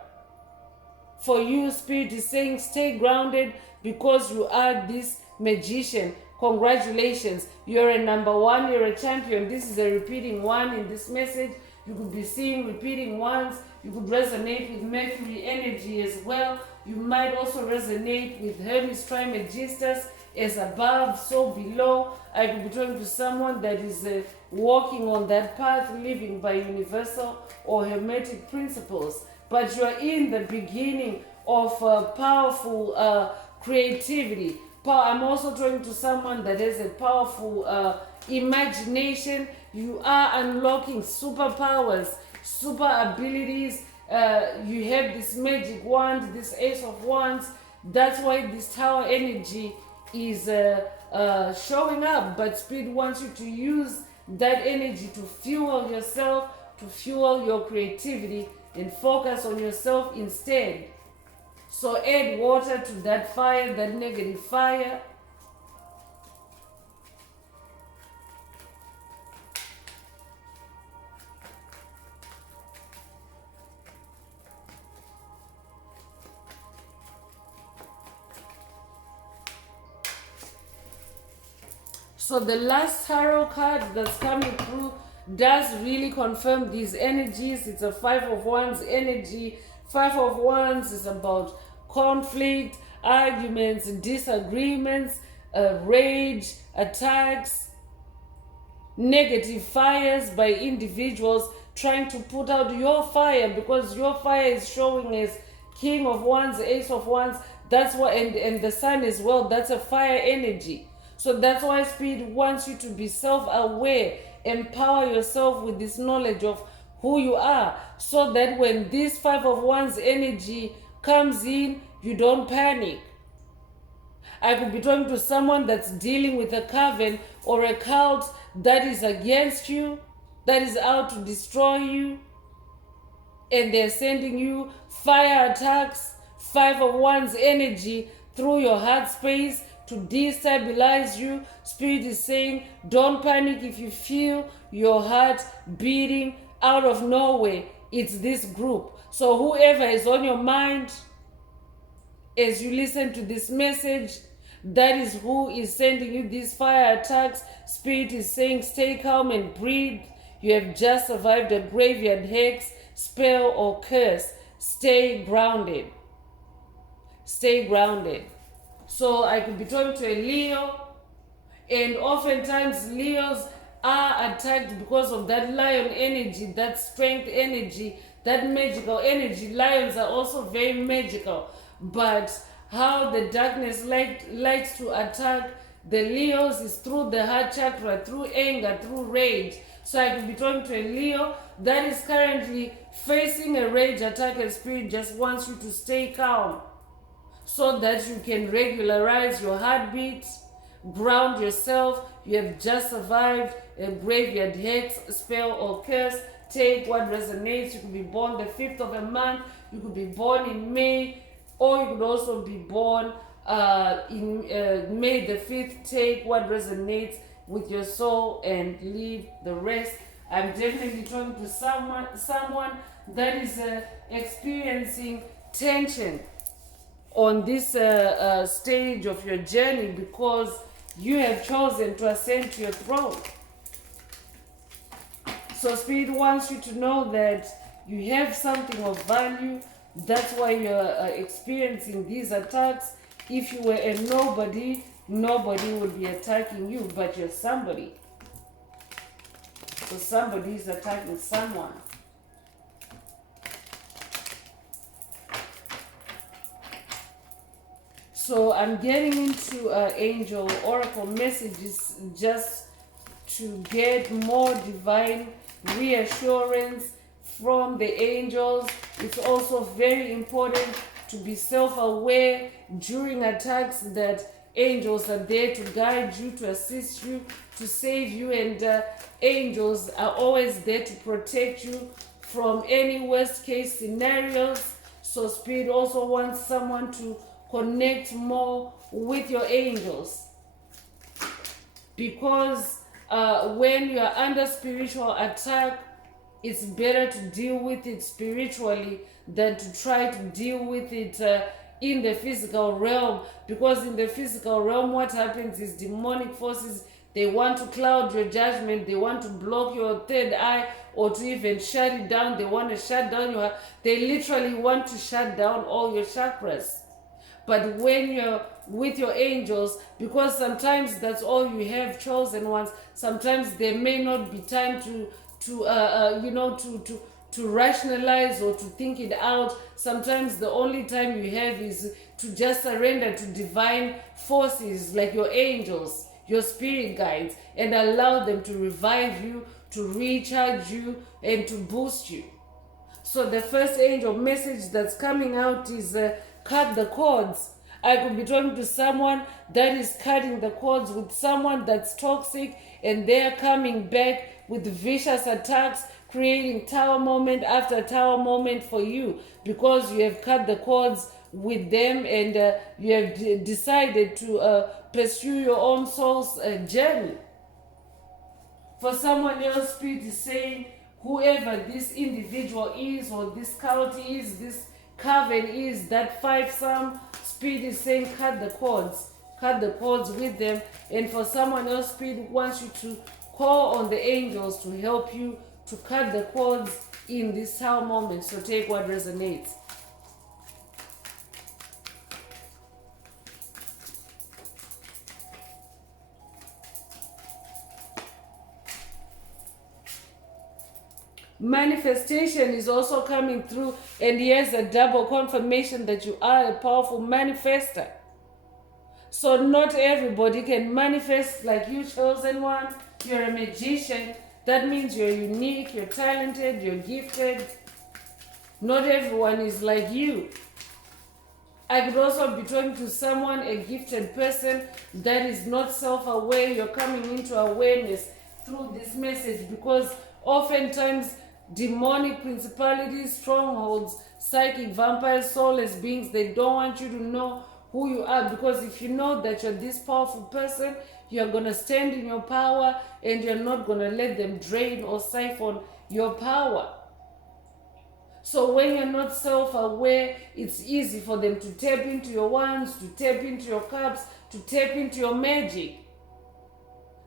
For you, Spirit is saying stay grounded because you are this magician. Congratulations. You're a number one, you're a champion. This is a repeating one in this message. You could be seeing repeating ones. You could resonate with Mercury energy as well. You might also resonate with Hermes Trismegistus, as above, so below. I could be talking to someone that is walking on that path, living by universal or hermetic principles. But you're in the beginning of powerful creativity. I'm also talking to someone that has a powerful imagination. You are unlocking superpowers, super abilities. You have this magic wand, this ace of wands. That's why this tower energy is showing up. But Spirit wants you to use that energy to fuel yourself, to fuel your creativity, and focus on yourself instead. So add water to that fire, that negative fire. So the last tarot card that's coming through does really confirm these energies. It's a Five of Wands energy. Five of Wands is about conflict, arguments, disagreements, rage, attacks, negative fires by individuals trying to put out your fire, because your fire is showing as King of Wands, Ace of Wands. That's why, and the Sun as well, that's a fire energy. So that's why Spirit wants you to be self-aware, empower yourself with this knowledge of who you are, so that when this Five of Wands energy comes in, you don't panic. I could be talking to someone that's dealing with a coven or a cult that is against you, that is out to destroy you, and they're sending you fire attacks, Five of Wands energy through your heart space to destabilize you. Spirit is saying, don't panic if you feel your heart beating out of nowhere. It's this group. So whoever is on your mind as you listen to this message, that is who is sending you these fire attacks. Spirit is saying, stay calm and breathe. You have just survived a graveyard hex, spell, or curse. Stay grounded. Stay grounded. So I could be talking to a Leo, and oftentimes Leos are attacked because of that lion energy, that strength energy, that magical energy. Lions are also very magical, but how the darkness likes to attack the Leos is through the heart chakra, through anger, through rage. So I could be talking to a Leo that is currently facing a rage attack, and Spirit just wants you to stay calm so that you can regularize your heartbeat, ground yourself. You have just survived a graveyard hex, spell, or curse. Take what resonates. You could be born the 5th of a month, you could be born in May, or you could also be born in May the 5th. Take what resonates with your soul and leave the rest. I'm definitely talking to someone that is experiencing tension on this stage of your journey, because you have chosen to ascend to your throne. So Spirit wants you to know that you have something of value. That's why you're experiencing these attacks. If you were a nobody, nobody would be attacking you, but you're somebody. So somebody is attacking someone. So I'm getting into angel oracle messages just to get more divine reassurance from the angels. It's also very important to be self-aware during attacks that angels are there to guide you, to assist you, to save you, and angels are always there to protect you from any worst case scenarios. So Spirit also wants someone to connect more with your angels, because when you are under spiritual attack, it's better to deal with it spiritually than to try to deal with it in the physical realm. Because in the physical realm, what happens is demonic forces, they want to cloud your judgment, they want to block your third eye, or to even shut it down. They want to shut down your, they literally want to shut down all your chakras. But when you're with your angels, because sometimes that's all you have, chosen ones, sometimes there may not be time to rationalize or to think it out. Sometimes the only time you have is to just surrender to divine forces like your angels, your spirit guides, and allow them to revive you, to recharge you, and to boost you. So the first angel message that's coming out is cut the cords. I could be talking to someone that is cutting the cords with someone that's toxic, and they're coming back with vicious attacks, creating tower moment after tower moment for you, because you have cut the cords with them, and you have decided to pursue your own soul's journey. For someone else, Spirit is saying, whoever this individual is, or this cult is, this coven is, that 5-some, Spirit is saying, cut the cords with them. And for someone else, Spirit wants you to call on the angels to help you to cut the cords in this tower moment. So take what resonates. Manifestation is also coming through, and here's a double confirmation that you are a powerful manifester. So not everybody can manifest like you, chosen one. You're a magician. That means you're unique, you're talented, you're gifted. Not everyone is like you. I could also be talking to someone, a gifted person that is not self-aware. You're coming into awareness through this message, because oftentimes demonic principalities, strongholds, psychic vampires, soulless beings, they don't want you to know who you are, because if you know that you're this powerful person, you're going to stand in your power, and you're not going to let them drain or siphon your power. So when you're not self-aware, it's easy for them to tap into your wands, to tap into your cups, to tap into your magic.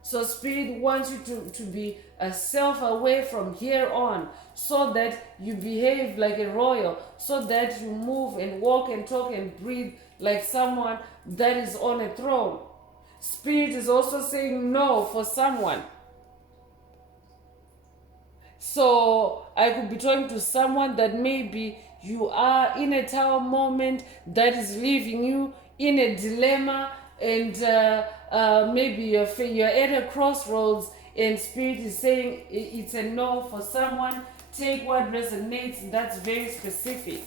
So Spirit wants you to be self-aware from here on, so that you behave like a royal, so that you move and walk and talk and breathe like someone that is on a throne. Spirit is also saying no for someone. So I could be talking to someone that maybe you are in a tower moment that is leaving you in a dilemma, and maybe you're at a crossroads, and Spirit is saying it's a no for someone. Take what resonates. That's very specific.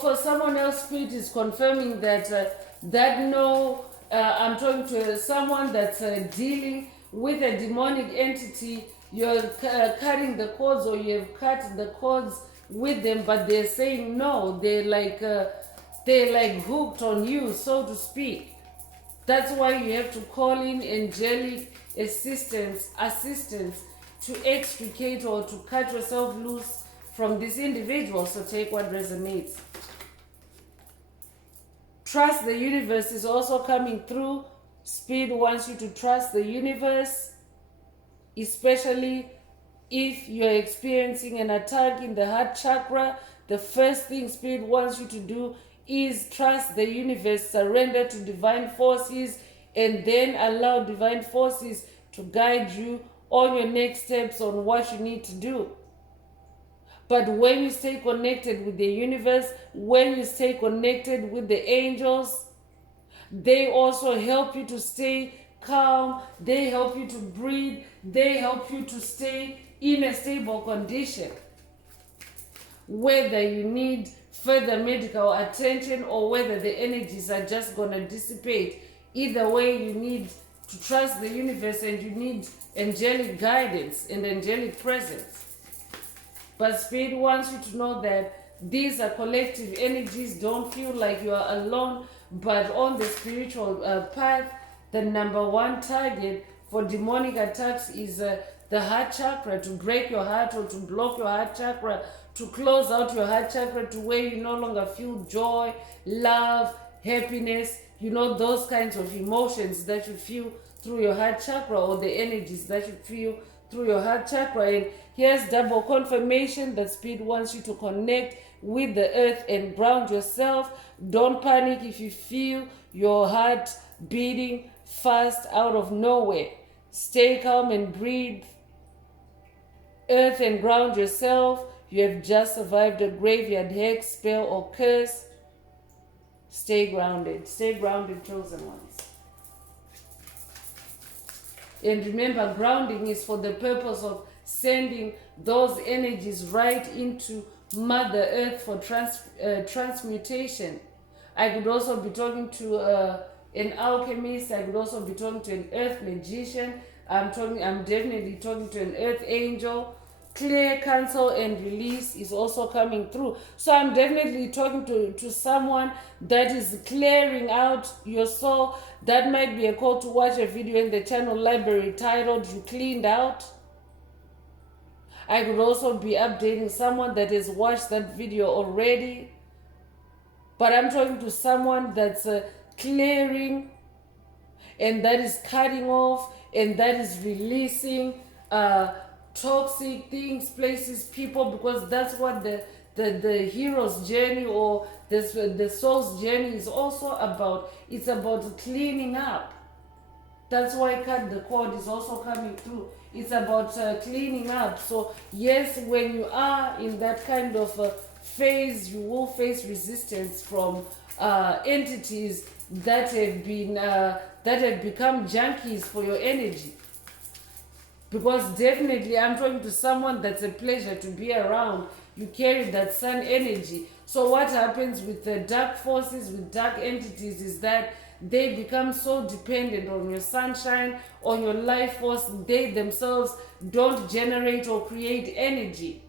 For someone else, Spirit is confirming that no, I'm talking to someone that's dealing with a demonic entity. You're cutting the cords, or you've cut the cords with them, but they're saying no. They're like hooked on you, so to speak. That's why you have to call in angelic assistance to extricate or to cut yourself loose from this individual. So take what resonates. Trust the universe is also coming through. Spirit wants you to trust the universe, especially if you're experiencing an attack in the heart chakra. The first thing Spirit wants you to do is trust the universe, surrender to divine forces, and then allow divine forces to guide you on your next steps on what you need to do. But when you stay connected with the universe, when you stay connected with the angels, they also help you to stay calm, they help you to breathe, they help you to stay in a stable condition. Whether you need further medical attention or whether the energies are just going to dissipate, either way, you need to trust the universe and you need angelic guidance and angelic presence. But Spirit wants you to know that these are collective energies. Don't feel like you are alone. But on the spiritual path, the number one target for demonic attacks is the heart chakra, to break your heart or to block your heart chakra, to close out your heart chakra to where you no longer feel joy, love, happiness, those kinds of emotions that you feel through your heart chakra, or the energies that you feel through your heart chakra. And here's double confirmation that Spirit wants you to connect with the earth and ground yourself. Don't panic if you feel your heart beating fast out of nowhere. Stay calm and breathe. Earth and ground yourself. You have just survived a graveyard hex, spell, or curse. Stay grounded. Stay grounded, chosen ones. And remember, grounding is for the purpose of sending those energies right into Mother Earth for transmutation. I could also be talking to an alchemist. I could also be talking to an earth magician. I'm definitely talking to an earth angel. Clear, cancel, and release is also coming through. So I'm definitely talking to someone that is clearing out your soul. That might be a call to watch a video in the channel library titled "You Cleaned Out." I could also be updating someone that has watched that video already. But I'm talking to someone that's clearing, and that is cutting off, and that is releasing toxic things, places, people, because that's what the hero's journey or the soul's journey is also about. It's about cleaning up. That's why Cut the Cord is also coming through. It's about cleaning up. So yes, when you are in that kind of phase, you will face resistance from entities that have become junkies for your energy. Because definitely I'm talking to someone that's a pleasure to be around. You carry that sun energy. So what happens with the dark forces, with dark entities, is that they become so dependent on your sunshine, on your life force. They themselves don't generate or create energy.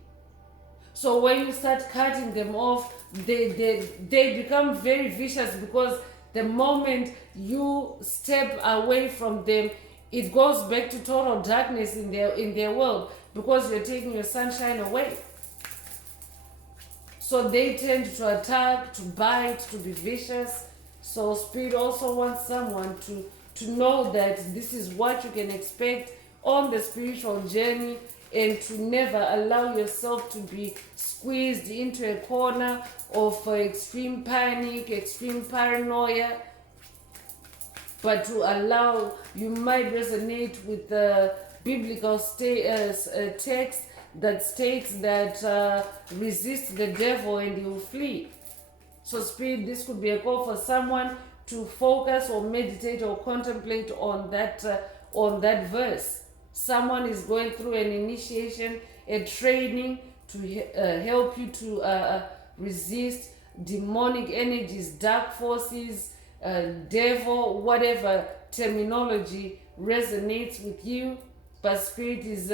So when you start cutting them off, they become very vicious, because the moment you step away from them, it goes back to total darkness in their world, because you're taking your sunshine away. So they tend to attack, to bite, to be vicious. So Spirit also wants someone to know that this is what you can expect on the spiritual journey, and to never allow yourself to be squeezed into a corner of extreme panic, extreme paranoia, but to allow, you might resonate with the biblical text that states that resist the devil and he will flee. So Spirit, this could be a call for someone to focus or meditate or contemplate on that verse. Someone is going through an initiation, a training to help you to resist demonic energies, dark forces, devil, whatever terminology resonates with you. But Spirit is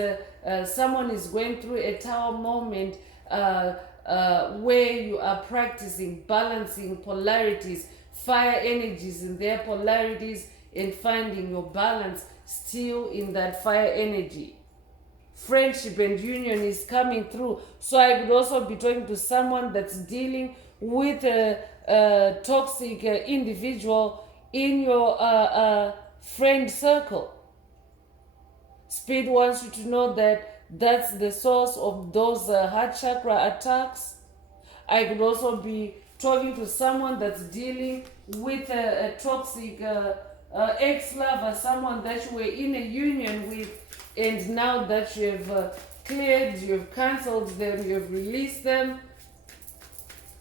someone is going through a tower moment where you are practicing balancing polarities, fire energies in their polarities, and finding your balance still in that fire energy. Friendship and union is coming through. So I could also be talking to someone that's dealing with a toxic individual in your friend circle. Spirit wants you to know that that's the source of those heart chakra attacks. I could also be talking to someone that's dealing with a toxic ex-lover, someone that you were in a union with, and now that you have cleared, you've cancelled them, you've released them,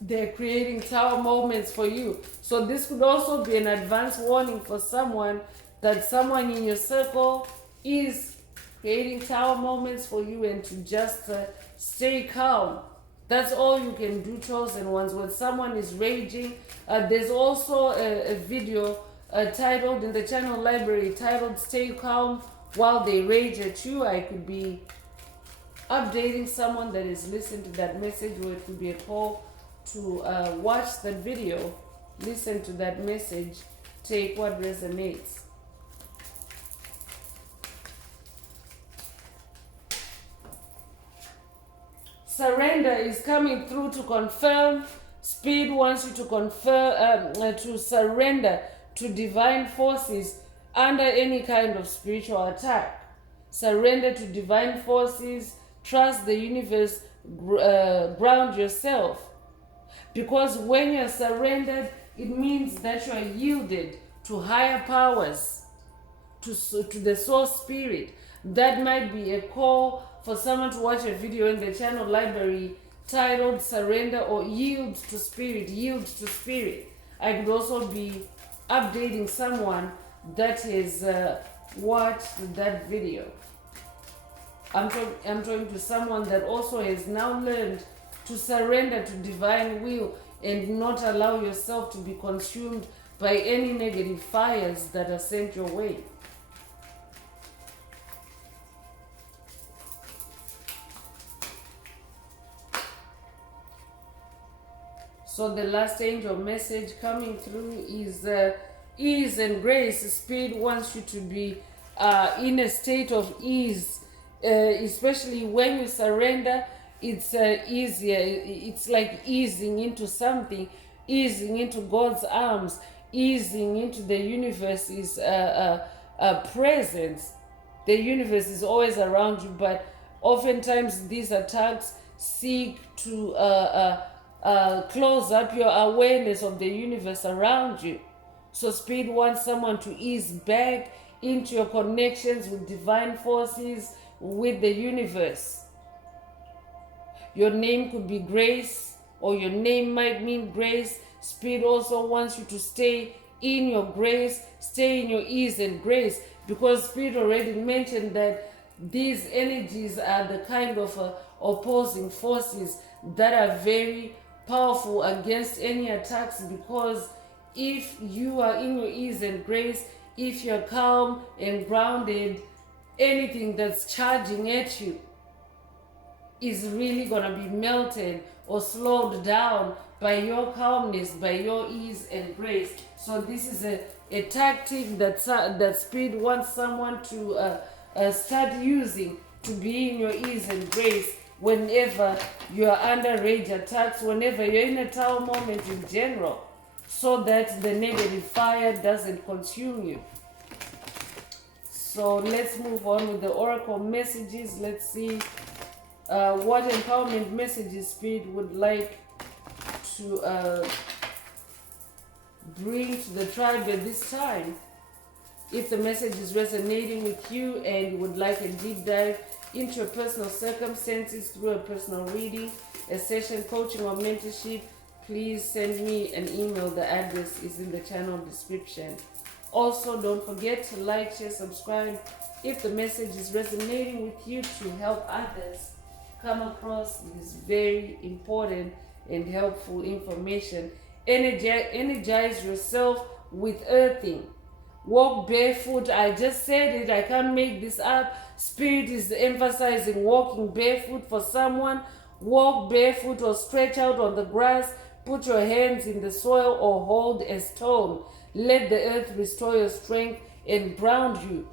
they're creating tower moments for you. So this could also be an advance warning for someone, that someone in your circle is creating tower moments for you, and to just stay calm. That's all you can do, chosen ones. When someone is raging, there's also a video titled in the channel library titled "Stay Calm While They Rage at You." I could be updating someone that is listening to that message, or it could be a call to watch that video, listen to that message, take what resonates. Surrender is coming through to confirm. Spirit wants you to to surrender to divine forces under any kind of spiritual attack. Surrender to divine forces. Trust the universe. Ground yourself. Because when you're surrendered, it means that you are yielded to higher powers, to the source spirit. That might be a call for someone to watch a video in the channel library titled "Surrender" or "Yield to Spirit." Yield to Spirit. I could also be updating someone that has watched that video. I'm talking to someone that also has now learned to surrender to divine will and not allow yourself to be consumed by any negative fires that are sent your way. So the last angel message coming through is ease and grace. Spirit wants you to be in a state of ease, especially when you surrender. It's easier. It's like easing into something, easing into God's arms, easing into the universe's presence. The universe is always around you, but oftentimes these attacks seek to close up your awareness of the universe around you. So Spirit wants someone to ease back into your connections with divine forces, with the universe. Your name could be Grace, or your name might mean grace. Spirit also wants you to stay in your grace, stay in your ease and grace, because Spirit already mentioned that these energies are the kind of opposing forces that are very powerful against any attacks. Because if you are in your ease and grace, if you're calm and grounded, anything that's charging at you is really going to be melted or slowed down by your calmness, by your ease and grace. So this is a tactic that Spirit wants someone to start using, to be in your ease and grace whenever you are under rage attacks, whenever you're in a tower moment in general, so that the negative fire doesn't consume you. So let's move on with the oracle messages. Let's see what empowerment messages Spirit would like to bring to the tribe at this time. If the message is resonating with you and you would like a deep dive into your personal circumstances through a personal reading, a session, coaching, or mentorship, please send me an email. The address is in the channel description. Also, don't forget to like, share, subscribe if the message is resonating with you, to help others come across this very important and helpful information. Energize yourself with earthing. Walk barefoot. I just said it. I can't make this up. Spirit is emphasizing walking barefoot for someone. Walk barefoot or stretch out on the grass. Put your hands in the soil or hold a stone. Let the earth restore your strength and ground you.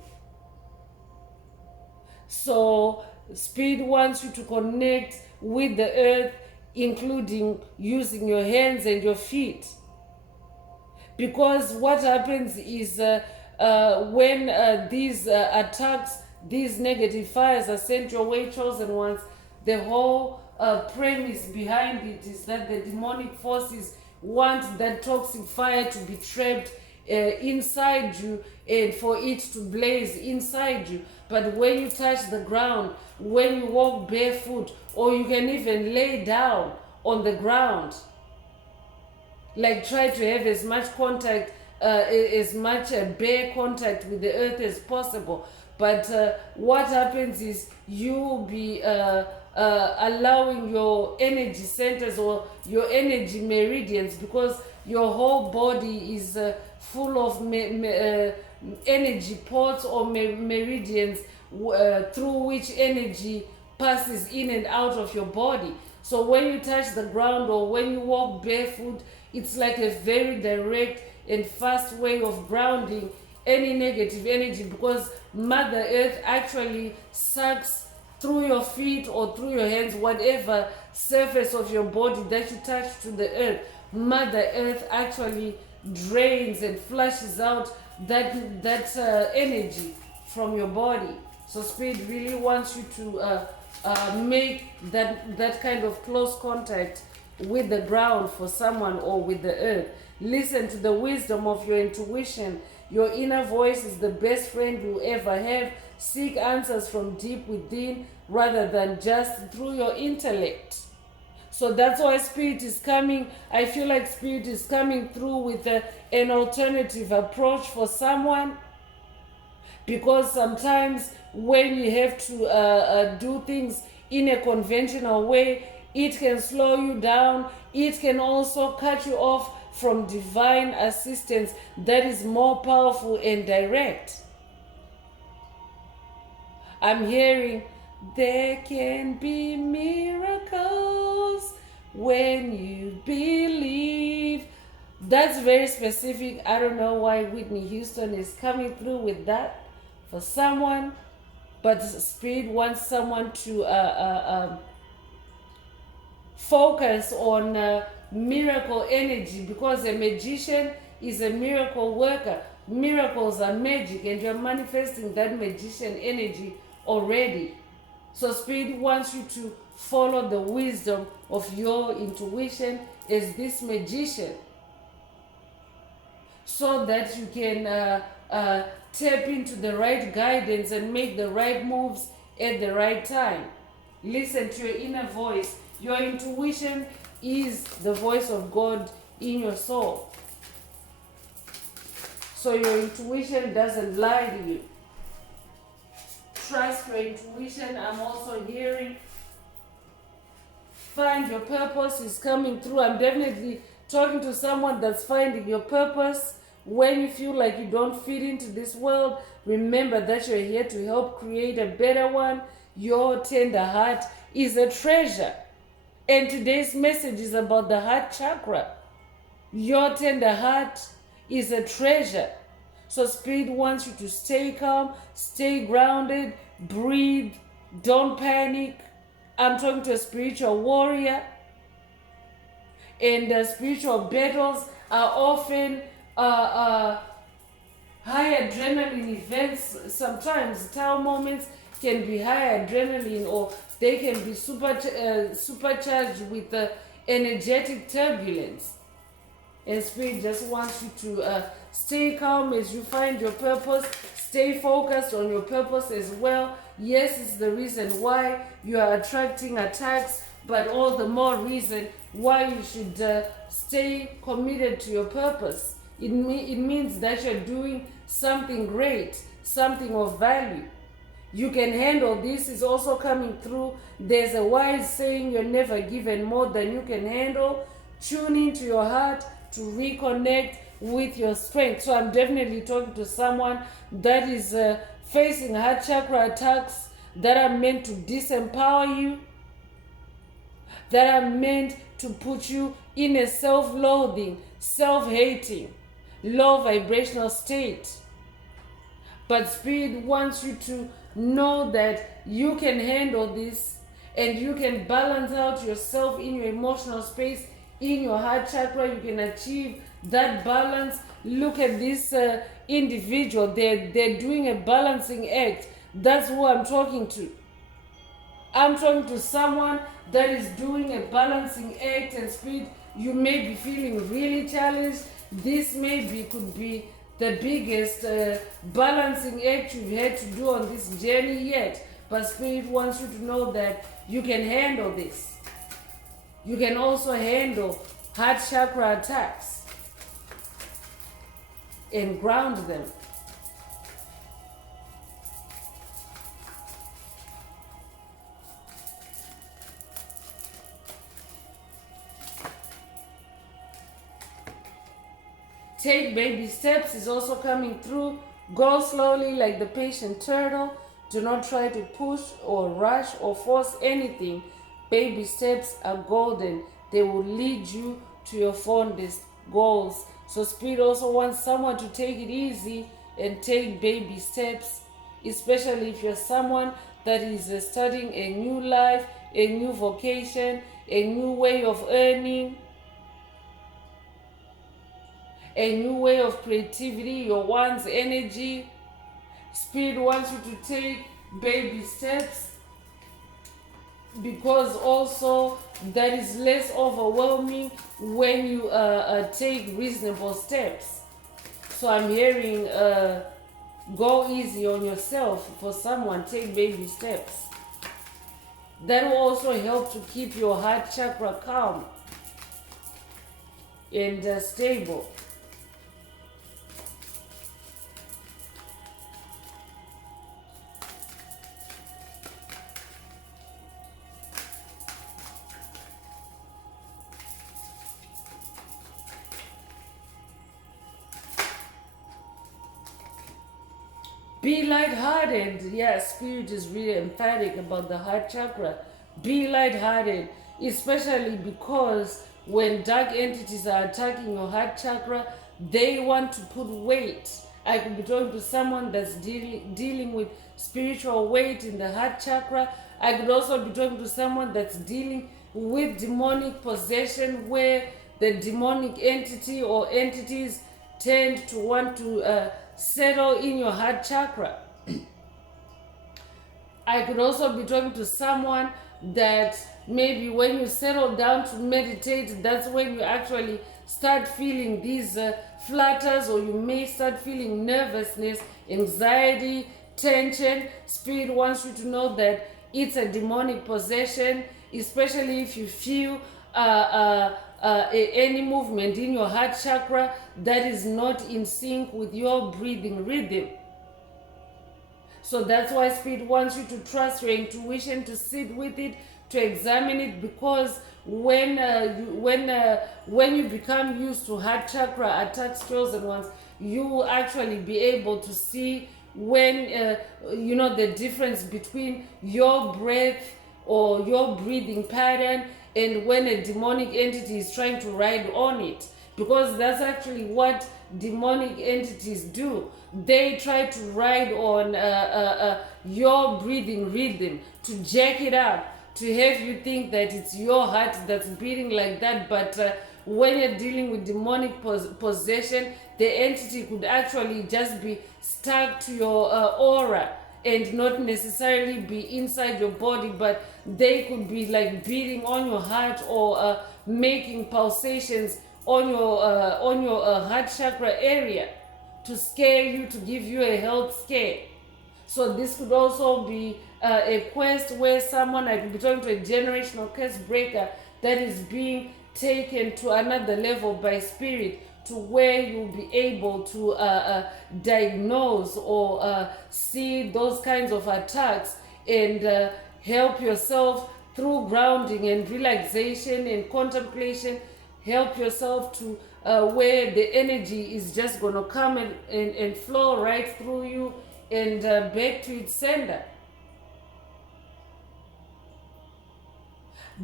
So Spirit wants you to connect with the earth, including using your hands and your feet. Because what happens is when these attacks, these negative fires are sent your way, chosen ones, the whole premise behind it is that the demonic forces want that toxic fire to be trapped inside you and for it to blaze inside you. But when you touch the ground, when you walk barefoot, or you can even lay down on the ground, like try to have as much contact, as much bare contact with the earth as possible. But what happens is you will be allowing your energy centers or your energy meridians, because your whole body is full of energy ports or meridians through which energy passes in and out of your body. So when you touch the ground or when you walk barefoot, it's like a very direct and fast way of grounding any negative energy, because Mother Earth actually sucks through your feet or through your hands, whatever surface of your body that you touch to the earth. Mother Earth actually drains and flushes out that energy from your body. So Spirit really wants you to make that kind of close contact with the ground for someone or with the earth. Listen to the wisdom of your intuition. Your inner voice is the best friend you ever have. Seek answers from deep within rather than just through your intellect. So that's why Spirit is coming. I feel like Spirit is coming through with an alternative approach for someone. Because sometimes when you have to do things in a conventional way, it can slow you down. It can also cut you off from divine assistance that is more powerful and direct. I'm hearing, there can be miracles when you believe. That's very specific. I don't know why Whitney Houston is coming through with that for someone, but Spirit wants someone to focus on miracle energy, because a magician is a miracle worker. Miracles are magic, and you're manifesting that magician energy already. So Spirit wants you to follow the wisdom of your intuition as this magician, so that you can tap into the right guidance and make the right moves at the right time. Listen to your inner voice. Your intuition is the voice of God in your soul. So your intuition doesn't lie to you. Trust your intuition. I'm also hearing find your purpose is coming through. I'm definitely talking to someone that's finding your purpose. When you feel like you don't fit into this world, remember that you're here to help create a better one. Your tender heart is a treasure. And today's message is about the heart chakra. Your tender heart is a treasure. So Spirit wants you to stay calm, stay grounded, breathe, don't panic. I'm talking to a spiritual warrior. And spiritual battles are often high adrenaline events. Sometimes tower moments can be high adrenaline, or they can be supercharged with energetic turbulence. And Spirit just wants you to stay calm as you find your purpose. Stay focused on your purpose as well. Yes, it's the reason why you are attracting attacks, but all the more reason why you should stay committed to your purpose. It means that you're doing something great, something of value. You can handle this is also coming through. There's a wise saying, you're never given more than you can handle. Tune into your heart to reconnect with your strength. So I'm definitely talking to someone that is facing heart chakra attacks that are meant to disempower you, that are meant to put you in a self-loathing, self-hating, low vibrational state. But Spirit wants you to know that you can handle this, and you can balance out yourself in your emotional space, in your heart chakra. You can achieve that balance. Look at this individual. They're doing a balancing act. That's who I'm talking to. I'm talking to someone that is doing a balancing act, and Spirit you may be feeling really challenged. This could be the biggest balancing act you've had to do on this journey yet. But Spirit wants you to know that you can handle this. You can also handle heart chakra attacks and ground them. Take baby steps is also coming through. Go slowly like the patient turtle. Do not try to push or rush or force anything. Baby steps are golden. They will lead you to your fondest goals. So Spirit also wants someone to take it easy and take baby steps, especially if you're someone that is starting a new life, a new vocation, a new way of earning, a new way of creativity, your one's energy. Spirit wants you to take baby steps because also that is less overwhelming when you take reasonable steps. So I'm hearing go easy on yourself. For someone, take baby steps. That will also help to keep your heart chakra calm and stable. Be lighthearted. Yeah, Spirit is really emphatic about the heart chakra. Be lighthearted, especially because when dark entities are attacking your heart chakra, they want to put weight. I could be talking to someone that's dealing with spiritual weight in the heart chakra. I could also be talking to someone that's dealing with demonic possession, where the demonic entity or entities tend to want to settle in your heart chakra. I could also be talking to someone that maybe when you settle down to meditate, that's when you actually start feeling these flutters, or you may start feeling nervousness, anxiety, tension. Spirit wants you to know that it's a demonic possession, especially if you feel any movement in your heart chakra that is not in sync with your breathing rhythm. So that's why Spirit wants you to trust your intuition, to sit with it, to examine it, because when you become used to heart chakra attacks, chosen ones, you will actually be able to see when the difference between your breath or your breathing pattern and when a demonic entity is trying to ride on it. Because that's actually what demonic entities do. They try to ride on your breathing rhythm, to jack it up, to have you think that it's your heart that's beating like that. But when you're dealing with demonic possession, the entity could actually just be stuck to your aura and not necessarily be inside your body, but they could be like beating on your heart or making pulsations on your heart chakra area to scare you, to give you a health scare. So this could also be a quest where someone, I could be talking to a generational curse breaker that is being taken to another level by Spirit, to where you'll be able to diagnose or see those kinds of attacks and help yourself through grounding and relaxation and contemplation. Help yourself to where the energy is just going to come and flow right through you and back to its sender.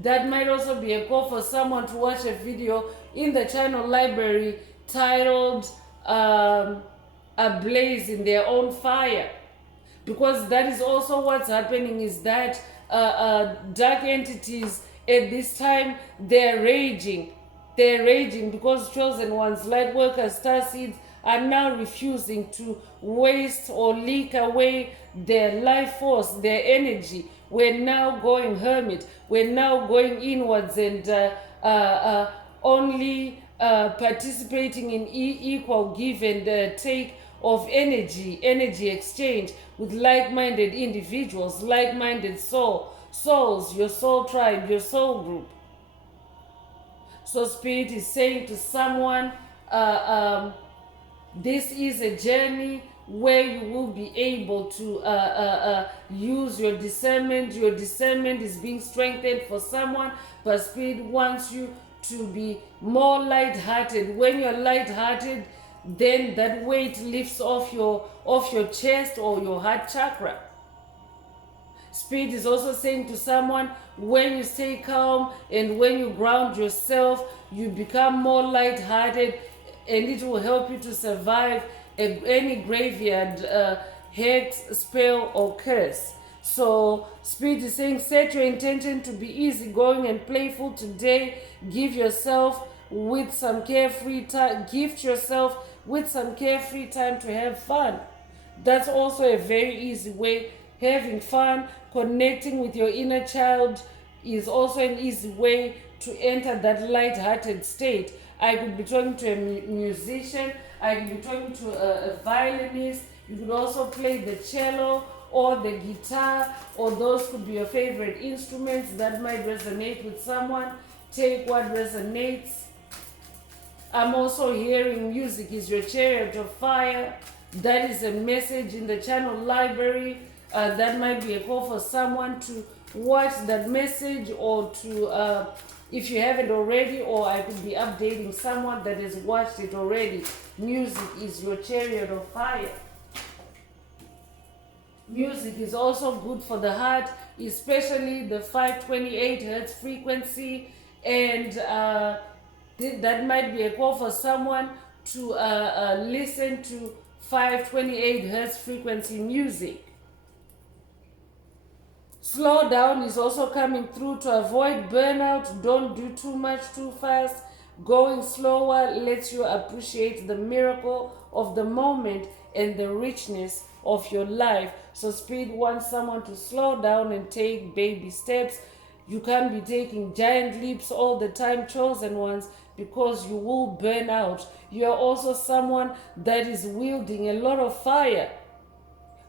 That might also be a call for someone to watch a video in the channel library titled Ablaze in Their Own Fire, because that is also what's happening, is that dark entities at this time, they're raging because chosen ones, light workers, star seeds, are now refusing to waste or leak away their life force, their energy. We're now going hermit. We're now going inwards and only participating in equal give and take of energy exchange with like-minded individuals, like-minded souls, your soul tribe, your soul group. So Spirit is saying to someone, this is a journey where you will be able to use your discernment. Your discernment is being strengthened for someone, but Spirit wants you to be more light-hearted. When you're light-hearted, then that weight lifts off your chest or your heart chakra. Spirit is also saying to someone, when you stay calm and when you ground yourself, you become more light-hearted, and it will help you to survive any graveyard hex, spell, or curse. So Spirit is saying, set your intention to be easygoing and playful today. Give yourself with some carefree time. Gift yourself with some carefree time to have fun. That's also a very easy way. Having fun, connecting with your inner child is also an easy way to enter that light-hearted state. I could be talking to a musician, I could be talking to a violinist, you could also play the cello or the guitar, or those could be your favorite instruments that might resonate with someone. Take what resonates. I'm also hearing music is your chariot of fire. That is a message in the channel library. That might be a call for someone to watch that message, or to, if you haven't already, or I could be updating someone that has watched it already. Music is your chariot of fire. Music is also good for the heart, especially the 528 hertz frequency, and that might be a call for someone to listen to 528 hertz frequency music. Slow down is also coming through to avoid burnout. Don't do too much too fast. Going slower lets you appreciate the miracle of the moment and the richness of your life. So Spirit wants someone to slow down and take baby steps. You can't be taking giant leaps all the time, chosen ones, because you will burn out. You are also someone that is wielding a lot of fire.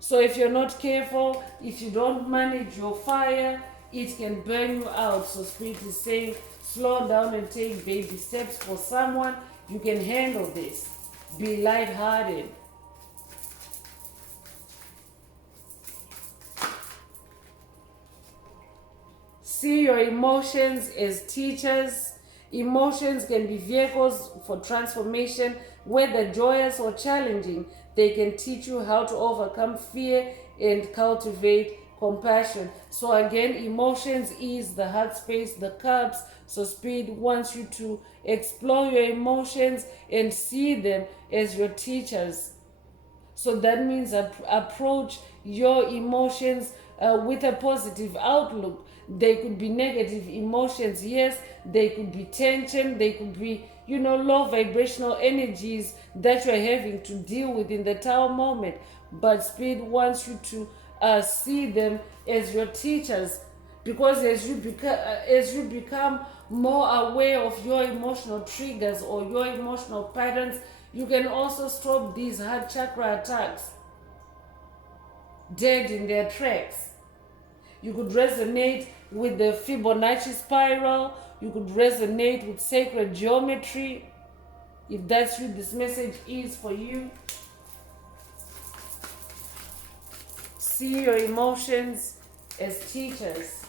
So if you're not careful, if you don't manage your fire, it can burn you out. So Spirit is saying, slow down and take baby steps for someone. You can handle this. Be lighthearted. See your emotions as teachers. Emotions can be vehicles for transformation, whether joyous or challenging. They can teach you how to overcome fear and cultivate compassion. So again, emotions is the heart space, the cups. So Spirit wants you to explore your emotions and see them as your teachers. So that means approach your emotions with a positive outlook. They could be negative emotions, yes. They could be tension. They could be, low vibrational energies that you're having to deal with in the Tao moment. But Spirit wants you to see them as your teachers, because as you become more aware of your emotional triggers or your emotional patterns, you can also stop these heart chakra attacks dead in their tracks. You could resonate with the Fibonacci spiral. You could resonate with sacred geometry. If that's you, this message is for you. See your emotions as teachers.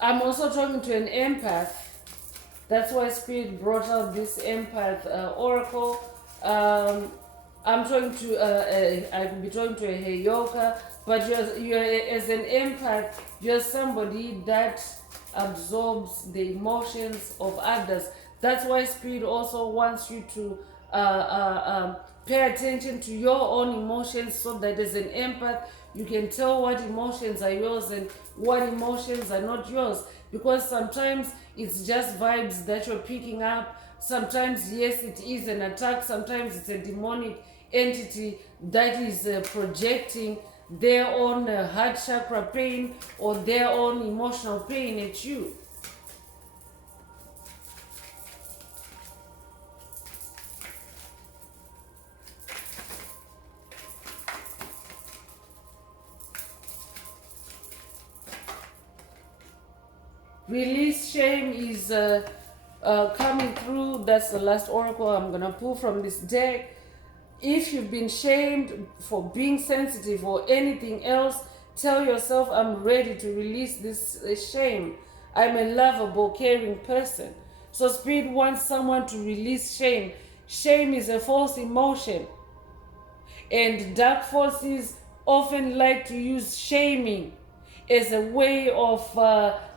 I'm also talking to an empath. That's why Spirit brought out this empath oracle. I'm talking to, I could be talking to a heyoka, but you're as an empath, you're somebody that absorbs the emotions of others. That's why Spirit also wants you to pay attention to your own emotions, so that as an empath, you can tell what emotions are yours and what emotions are not yours. Because sometimes it's just vibes that you're picking up. Sometimes, yes, it is an attack. Sometimes it's a demonic entity that is projecting their own heart chakra pain or their own emotional pain at you. Release shame is coming through. That's the last oracle I'm gonna pull from this deck. If you've been shamed for being sensitive or anything else, tell yourself, I'm ready to release this shame. I'm a lovable, caring person. So Spirit wants someone to release shame. Shame is a false emotion. And dark forces often like to use shaming as a way of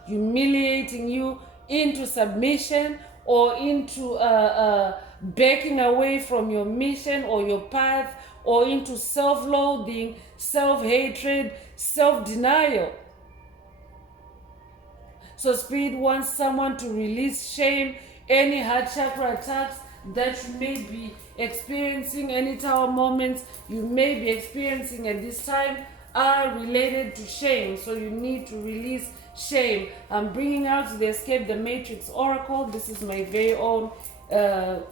humiliating you into submission or into backing away from your mission or your path, or into self-loathing, self-hatred, self-denial. So Spirit wants someone to release shame, any heart chakra attacks that you may be experiencing, any tower moments you may be experiencing at this time are related to shame. So you need to release shame. I'm bringing out the Escape the Matrix Oracle. This is my very own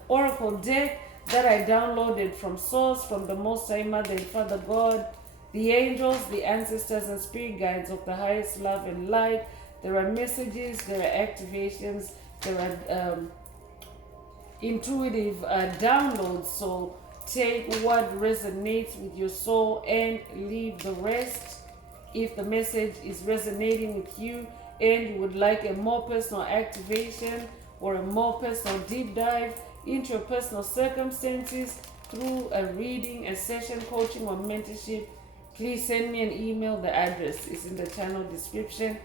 oracle deck that I downloaded from Source, from the Most High Mother and Father God, the angels, the ancestors and spirit guides of the highest love and light. There are messages, there are activations, there are intuitive downloads. So take what resonates with your soul and leave the rest. If the message is resonating with you and you would like a more personal activation or a more personal deep dive into your personal circumstances through a reading, a session, coaching, or mentorship, please send me an email. The address is in the channel description.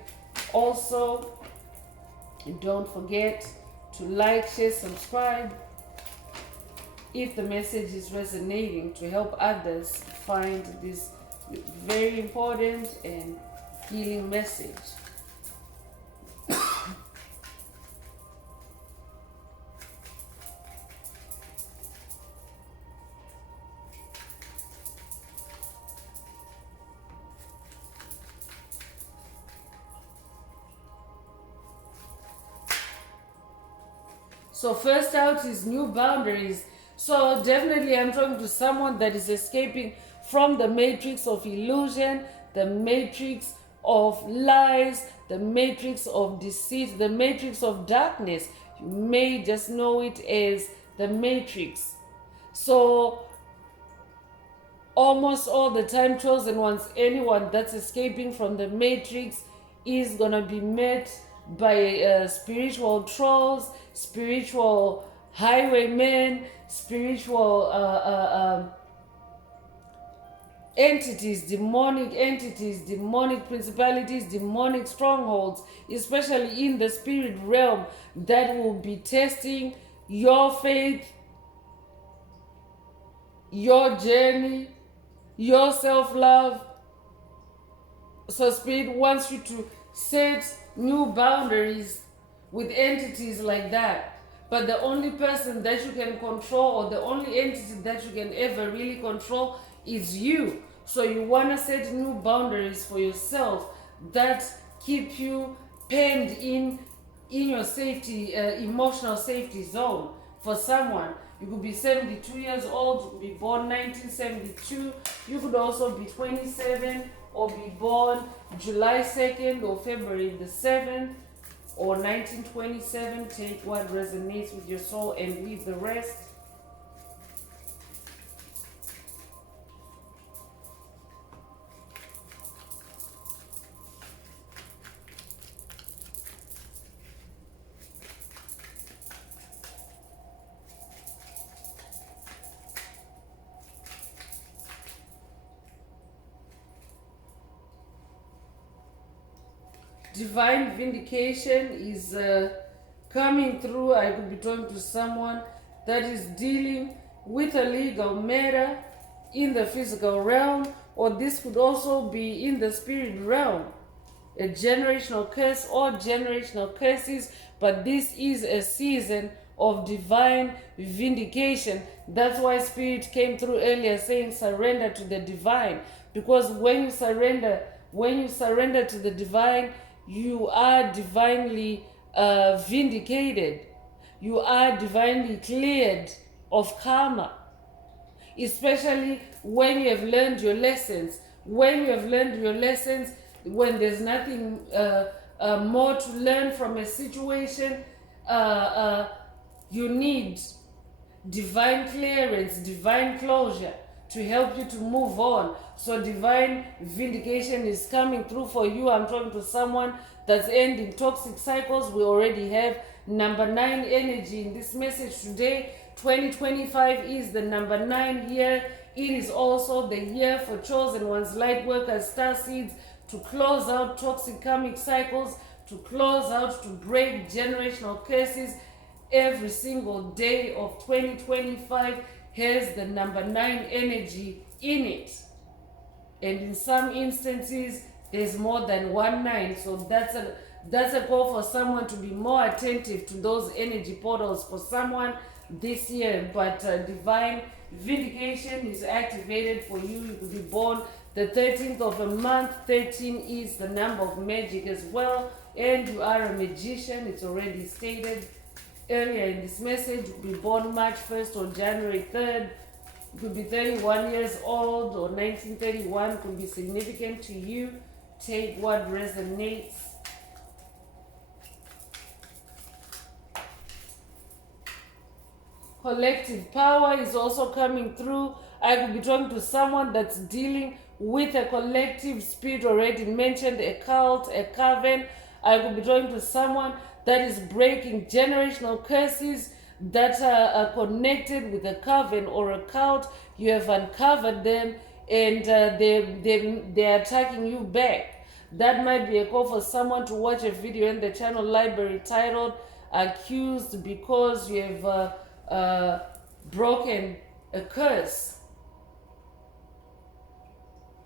Also, don't forget to like, share, subscribe if the message is resonating, to help others find this very important and healing message. So first out is new boundaries. So definitely I'm talking to someone that is escaping from the matrix of illusion, the matrix of lies, the matrix of deceit, the matrix of darkness. You may just know it as the matrix. So almost all the time, chosen ones, anyone that's escaping from the matrix is gonna be met by spiritual trolls, spiritual highwaymen, spiritual entities, demonic principalities, demonic strongholds, especially in the spirit realm, that will be testing your faith, your journey, your self-love. So Spirit wants you to set new boundaries with entities like that. But the only person that you can control, or the only entity that you can ever really control, is you. So you want to set new boundaries for yourself that keep you penned in your safety, emotional safety zone. For someone, you could be 72 years old, you could be born 1972, you could also be 27, or be born July 2nd or February the 7th, or 1927. Take what resonates with your soul and leave the rest. Divine vindication is coming through. I could be talking to someone that is dealing with a legal matter in the physical realm, or this could also be in the spirit realm. A generational curse or generational curses, but this is a season of divine vindication. That's why Spirit came through earlier saying surrender to the divine. Because when you surrender to the divine, you are divinely vindicated. You are divinely cleared of karma. Especially when you have learned your lessons. When you have learned your lessons, when there's nothing more to learn from a situation, you need divine clearance, divine closure to help you to move on. So divine vindication is coming through for you. I'm talking to someone that's ending toxic cycles. We already have number 9 energy in this message today. 2025 is the number 9 year. It is also the year for chosen ones, light workers, star seeds, to close out toxic karmic cycles, to close out, to break generational curses. Every single day of 2025 has the number 9 energy in it. And in some instances, there's more than 1 9. So that's a call for someone to be more attentive to those energy portals for someone this year. But divine vindication is activated for you. You could be born the 13th of a month. 13 is the number of magic as well. And you are a magician. It's already stated earlier in this message. You could be born March 1st or January 3rd. You could be 31 years old, or 1931 could be significant to you. Take what resonates. Collective power is also coming through. I could be talking to someone that's dealing with a collective spirit already mentioned, a cult, a coven. I could be talking to someone that is breaking generational curses that are connected with a coven or a cult. You have uncovered them, and they're attacking you back. That might be a call for someone to watch a video in the channel library titled Accused, because you have broken a curse.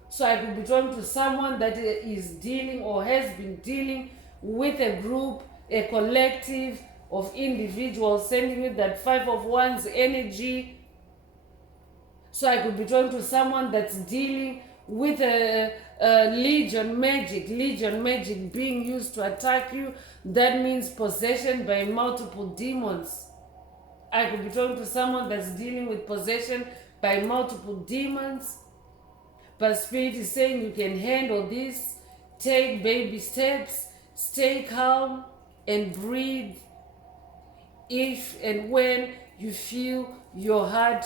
So I could be talking to someone that is dealing or has been dealing with a group, a collective of individuals, sending you that 5 of Wands energy. So I could be talking to someone that's dealing with a legion magic being used to attack you. That means possession by multiple demons. I could be talking to someone that's dealing with possession by multiple demons. But Spirit is saying you can handle this. Take baby steps. Stay calm and breathe. If and when you feel your heart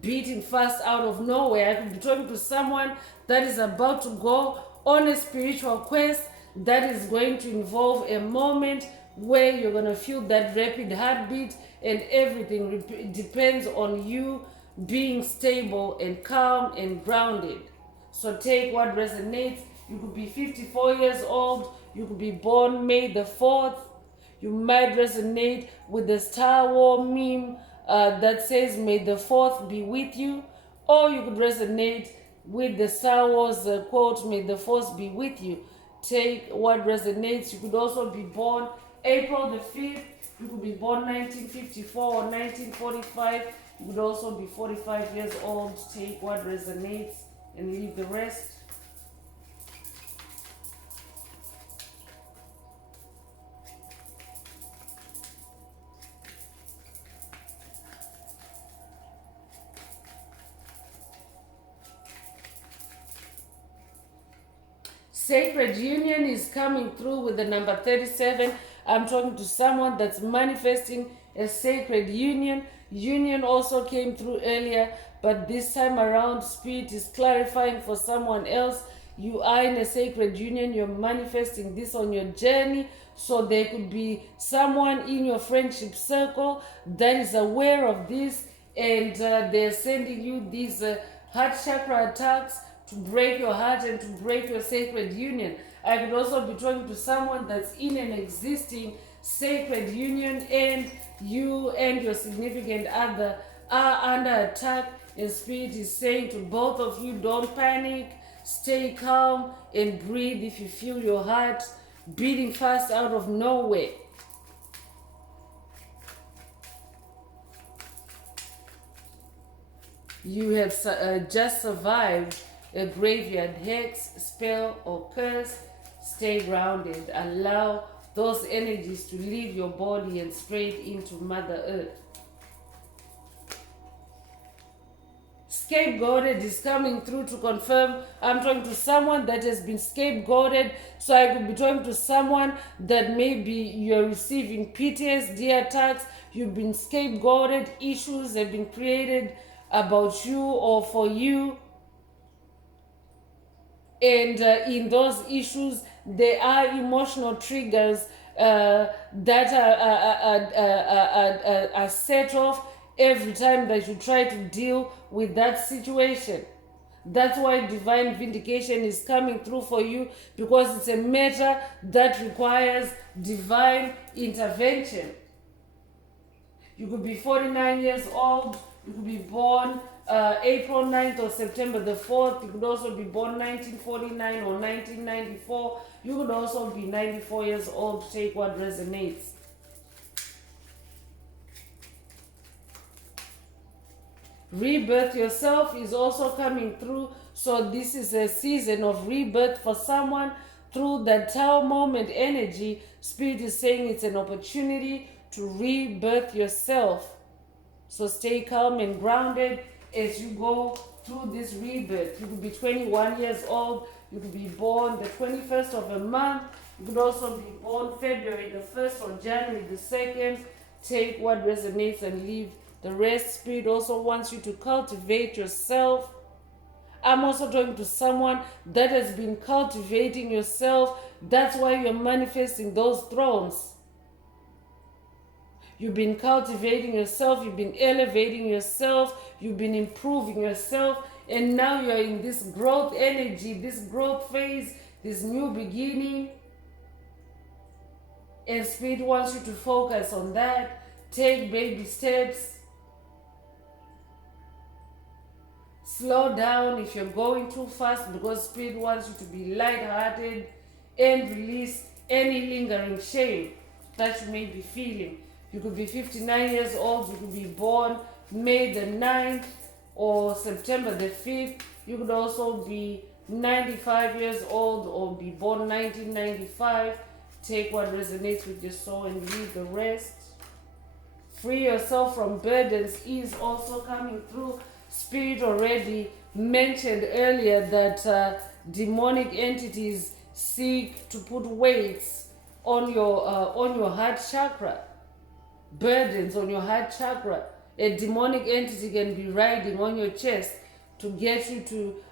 beating fast out of nowhere, I could be talking to someone that is about to go on a spiritual quest that is going to involve a moment where you're going to feel that rapid heartbeat, and everything depends on you being stable and calm and grounded. So take what resonates. You could be 54 years old. You could be born May the 4th. You might resonate with the Star War meme that says, "May the 4th be with you." Or you could resonate with the Star Wars quote, "May the Force be with you." Take what resonates. You could also be born April the 5th. You could be born 1954 or 1945. You could also be 45 years old. Take what resonates and leave the rest. Sacred union is coming through with the number 37. I'm talking to someone that's manifesting a sacred union. Union also came through earlier, but this time around, Spirit is clarifying for someone else. You are in a sacred union. You're manifesting this on your journey. So there could be someone in your friendship circle that is aware of this, and they're sending you these heart chakra attacks to break your heart and to break your sacred union. I could also be talking to someone that's in an existing sacred union, and you and your significant other are under attack, and Spirit is saying to both of you, don't panic, stay calm and breathe if you feel your heart beating fast out of nowhere. You have just survived a graveyard hex, spell, or curse. Stay grounded. Allow those energies to leave your body and spread into Mother Earth. Scapegoated is coming through to confirm. I'm talking to someone that has been scapegoated. So I could be talking to someone that maybe you're receiving PTSD attacks. You've been scapegoated. Issues have been created about you or for you. And in those issues, there are emotional triggers that are set off every time that you try to deal with that situation. That's why divine vindication is coming through for you, because it's a matter that requires divine intervention. You could be 49 years old. You could be born April 9th or September the 4th. You could also be born 1949 or 1994. You could also be 94 years old. Take what resonates. Rebirth yourself is also coming through. So this is a season of rebirth for someone through that Tower moment energy. Spirit is saying it's an opportunity to rebirth yourself. So stay calm and grounded as you go through this rebirth. You could be 21 years old. You could be born the 21st of a month. You could also be born February the 1st or January the 2nd. Take what resonates and leave the rest. Spirit also wants you to cultivate yourself. I'm also talking to someone that has been cultivating yourself. That's why you're manifesting those thrones. You've been cultivating yourself. You've been elevating yourself. You've been improving yourself. And now you're in this growth energy, this growth phase, this new beginning. And Spirit wants you to focus on that. Take baby steps. Slow down if you're going too fast, because Spirit wants you to be lighthearted and release any lingering shame that you may be feeling. You could be 59 years old. You could be born May the 9th or September the 5th. You could also be 95 years old or be born 1995. Take what resonates with your soul and leave the rest. Free yourself from burdens is also coming through. Spirit already mentioned earlier that demonic entities seek to put weights on your heart chakra, burdens on your heart chakra. A demonic entity can be riding on your chest to get you to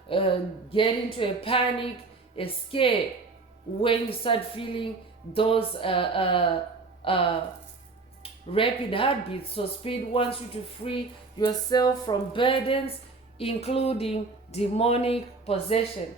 get into a panic, a scare, when you start feeling those rapid heartbeats. So Spirit wants you to free yourself from burdens, including demonic possession.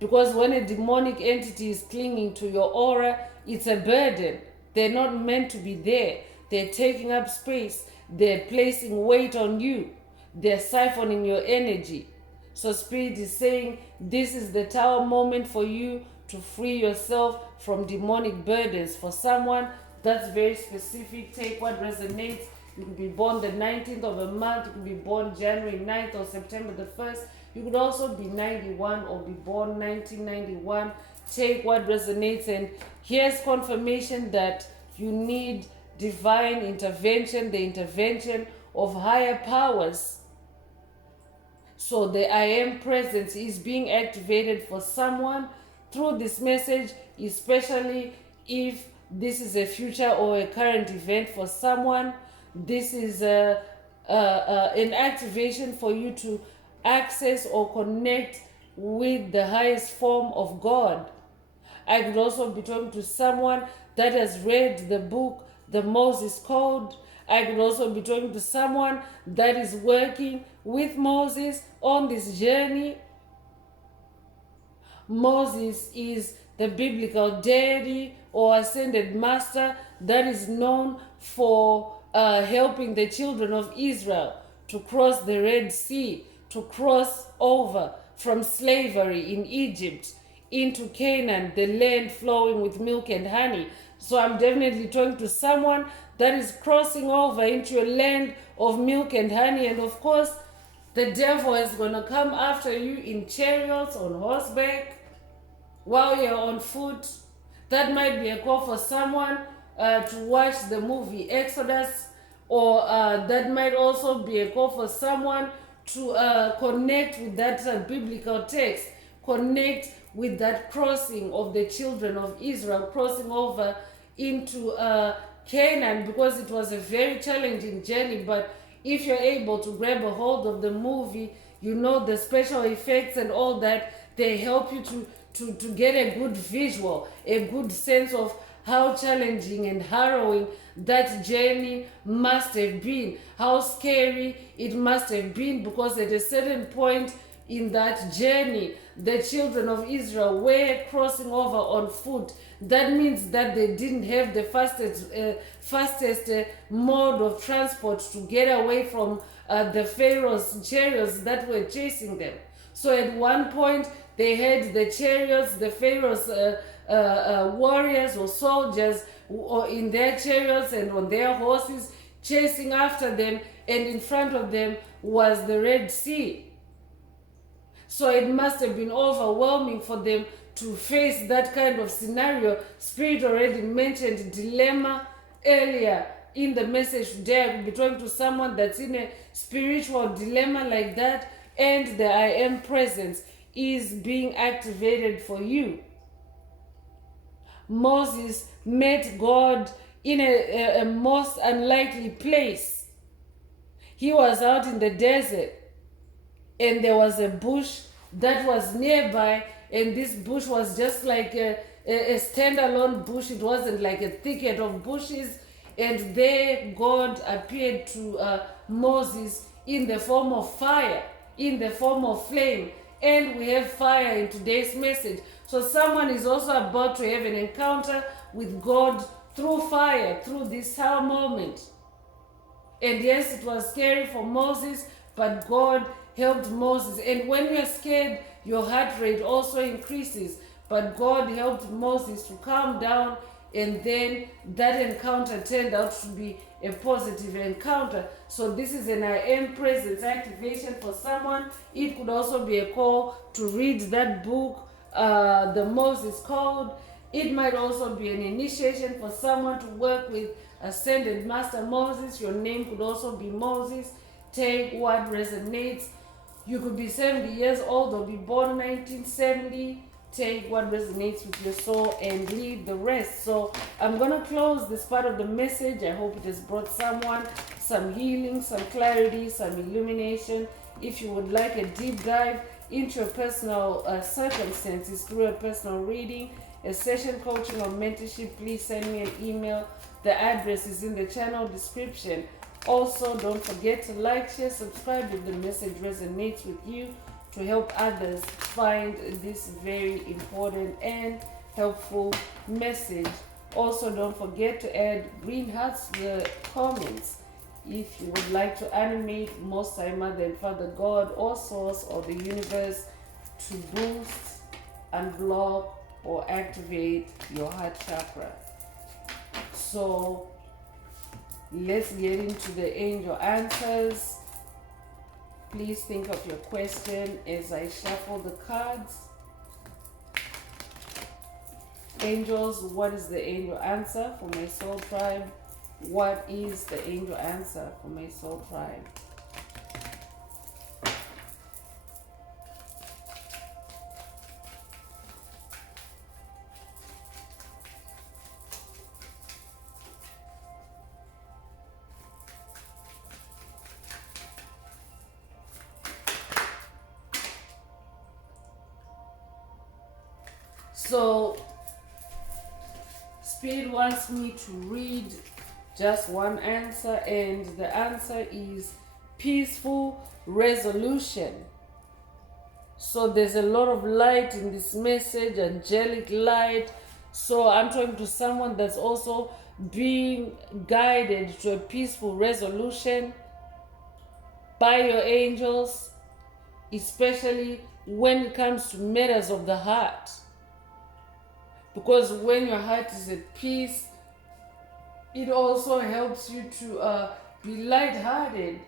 Because when a demonic entity is clinging to your aura, it's a burden. They're not meant to be there. They're taking up space. They're placing weight on you. They're siphoning your energy. So Spirit is saying this is the Tower moment for you to free yourself from demonic burdens. For someone, that's very specific. Take what resonates. You could be born the 19th of a month. You could be born January 9th or September the 1st. You could also be 91 or be born 1991. Take what resonates. And here's confirmation that you need divine intervention, the intervention of higher powers. So the I am presence is being activated for someone through this message, especially if this is a future or a current event for someone. This is an activation for you to access or connect with the highest form of God. I could also be talking to someone that has read the book, The Moses Code. I could also be talking to someone that is working with Moses on this journey. Moses is the biblical deity or ascended master that is known for helping the children of Israel to cross the Red Sea, to cross over from slavery in Egypt into Canaan, the land flowing with milk and honey. So I'm definitely talking to someone that is crossing over into a land of milk and honey. And of course, The devil is going to come after you in chariots, on horseback, while you're on foot. That might be a call for someone to watch the movie Exodus, or that might also be a call for someone to connect with that biblical text, connect with that crossing of the children of Israel, crossing over into Canaan, because it was a very challenging journey. But if you're able to grab a hold of the movie, you know, the special effects and all that, they help you to get a good visual, a good sense of how challenging and harrowing that journey must have been, how scary it must have been, because at a certain point in that journey, the children of Israel were crossing over on foot. That means that they didn't have the fastest mode of transport to get away from the Pharaoh's chariots that were chasing them. So at one point, they had the chariots, the Pharaoh's warriors or soldiers or in their chariots and on their horses chasing after them, and in front of them was the Red Sea. So it must have been overwhelming for them to face that kind of scenario. Spirit already mentioned dilemma earlier in the message today. I could be talking to someone that's in a spiritual dilemma like that, and the I am presence is being activated for you. Moses met God in a most unlikely place. He was out in the desert, and there was a bush that was nearby, and this bush was just like a standalone bush. It wasn't like a thicket of bushes. And there God appeared to Moses in the form of fire, in the form of flame. And we have fire in today's message. So someone is also about to have an encounter with God through fire, through this moment. And yes, it was scary for Moses, but God helped Moses. And when you're scared, your heart rate also increases. But God helped Moses to calm down, and then that encounter turned out to be a positive encounter. So this is an I am presence activation for someone. It could also be a call to read that book, the Moses Code. It might also be an initiation for someone to work with Ascended Master Moses. Your name could also be Moses. Take what resonates. You could be 70 years old or be born in 1970. Take what resonates with your soul and leave the rest. So I'm going to close this part of the message. I hope it has brought someone some healing, some clarity, some illumination. If you would like a deep dive into your personal circumstances through a personal reading, a session coaching or mentorship, please send me an email. The address is in the channel description. Also, don't forget to like, share, subscribe if the message resonates with you, to help others find this very important and helpful message. Also, don't forget to add green hearts to the comments if you would like to animate Most High Mother and Father God or Source or the universe to boost, unblock, or activate your heart chakra. So let's get into the angel answers. Please think of your question as I shuffle the cards. Angels, what is the angel answer for my soul tribe? What is the angel answer for my soul tribe? So, Spirit wants me to read just one answer, and the answer is peaceful resolution. So there's a lot of light in this message, angelic light. So I'm talking to someone that's also being guided to a peaceful resolution by your angels, especially when it comes to matters of the heart. Because when your heart is at peace, it also helps you to be lighthearted.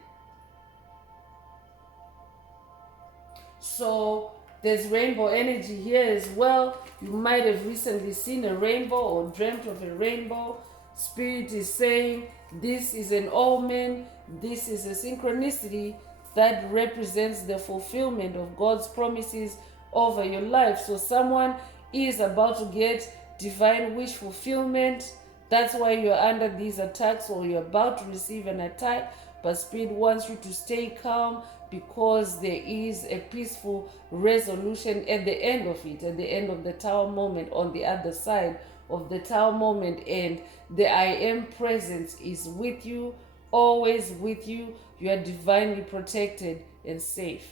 So there's rainbow energy here as well. You might have recently seen a rainbow or dreamt of a rainbow. Spirit is saying this is an omen, this is a synchronicity that represents the fulfillment of God's promises over your life. So someone is about to get divine wish fulfillment. That's why you're under these attacks, or you're about to receive an attack. But Spirit wants you to stay calm, because there is a peaceful resolution at the end of it, at the end of the Tower moment, on the other side of the Tower moment. And the I am presence is with you, always with you. You are divinely protected and safe.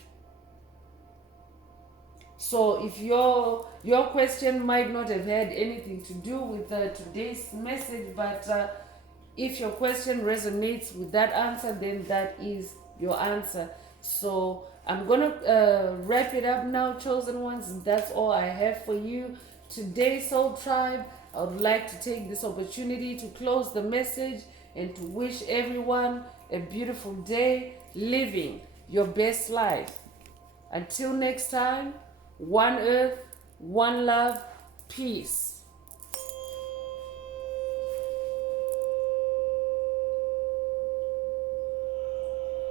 So if your question might not have had anything to do with today's message, but if your question resonates with that answer, then that is your answer. So I'm gonna wrap it up now, chosen ones. That's all I have for you today, Soul Tribe. I would like to take this opportunity to close the message and to wish everyone a beautiful day, living your best life. Until next time, one earth, one love, peace.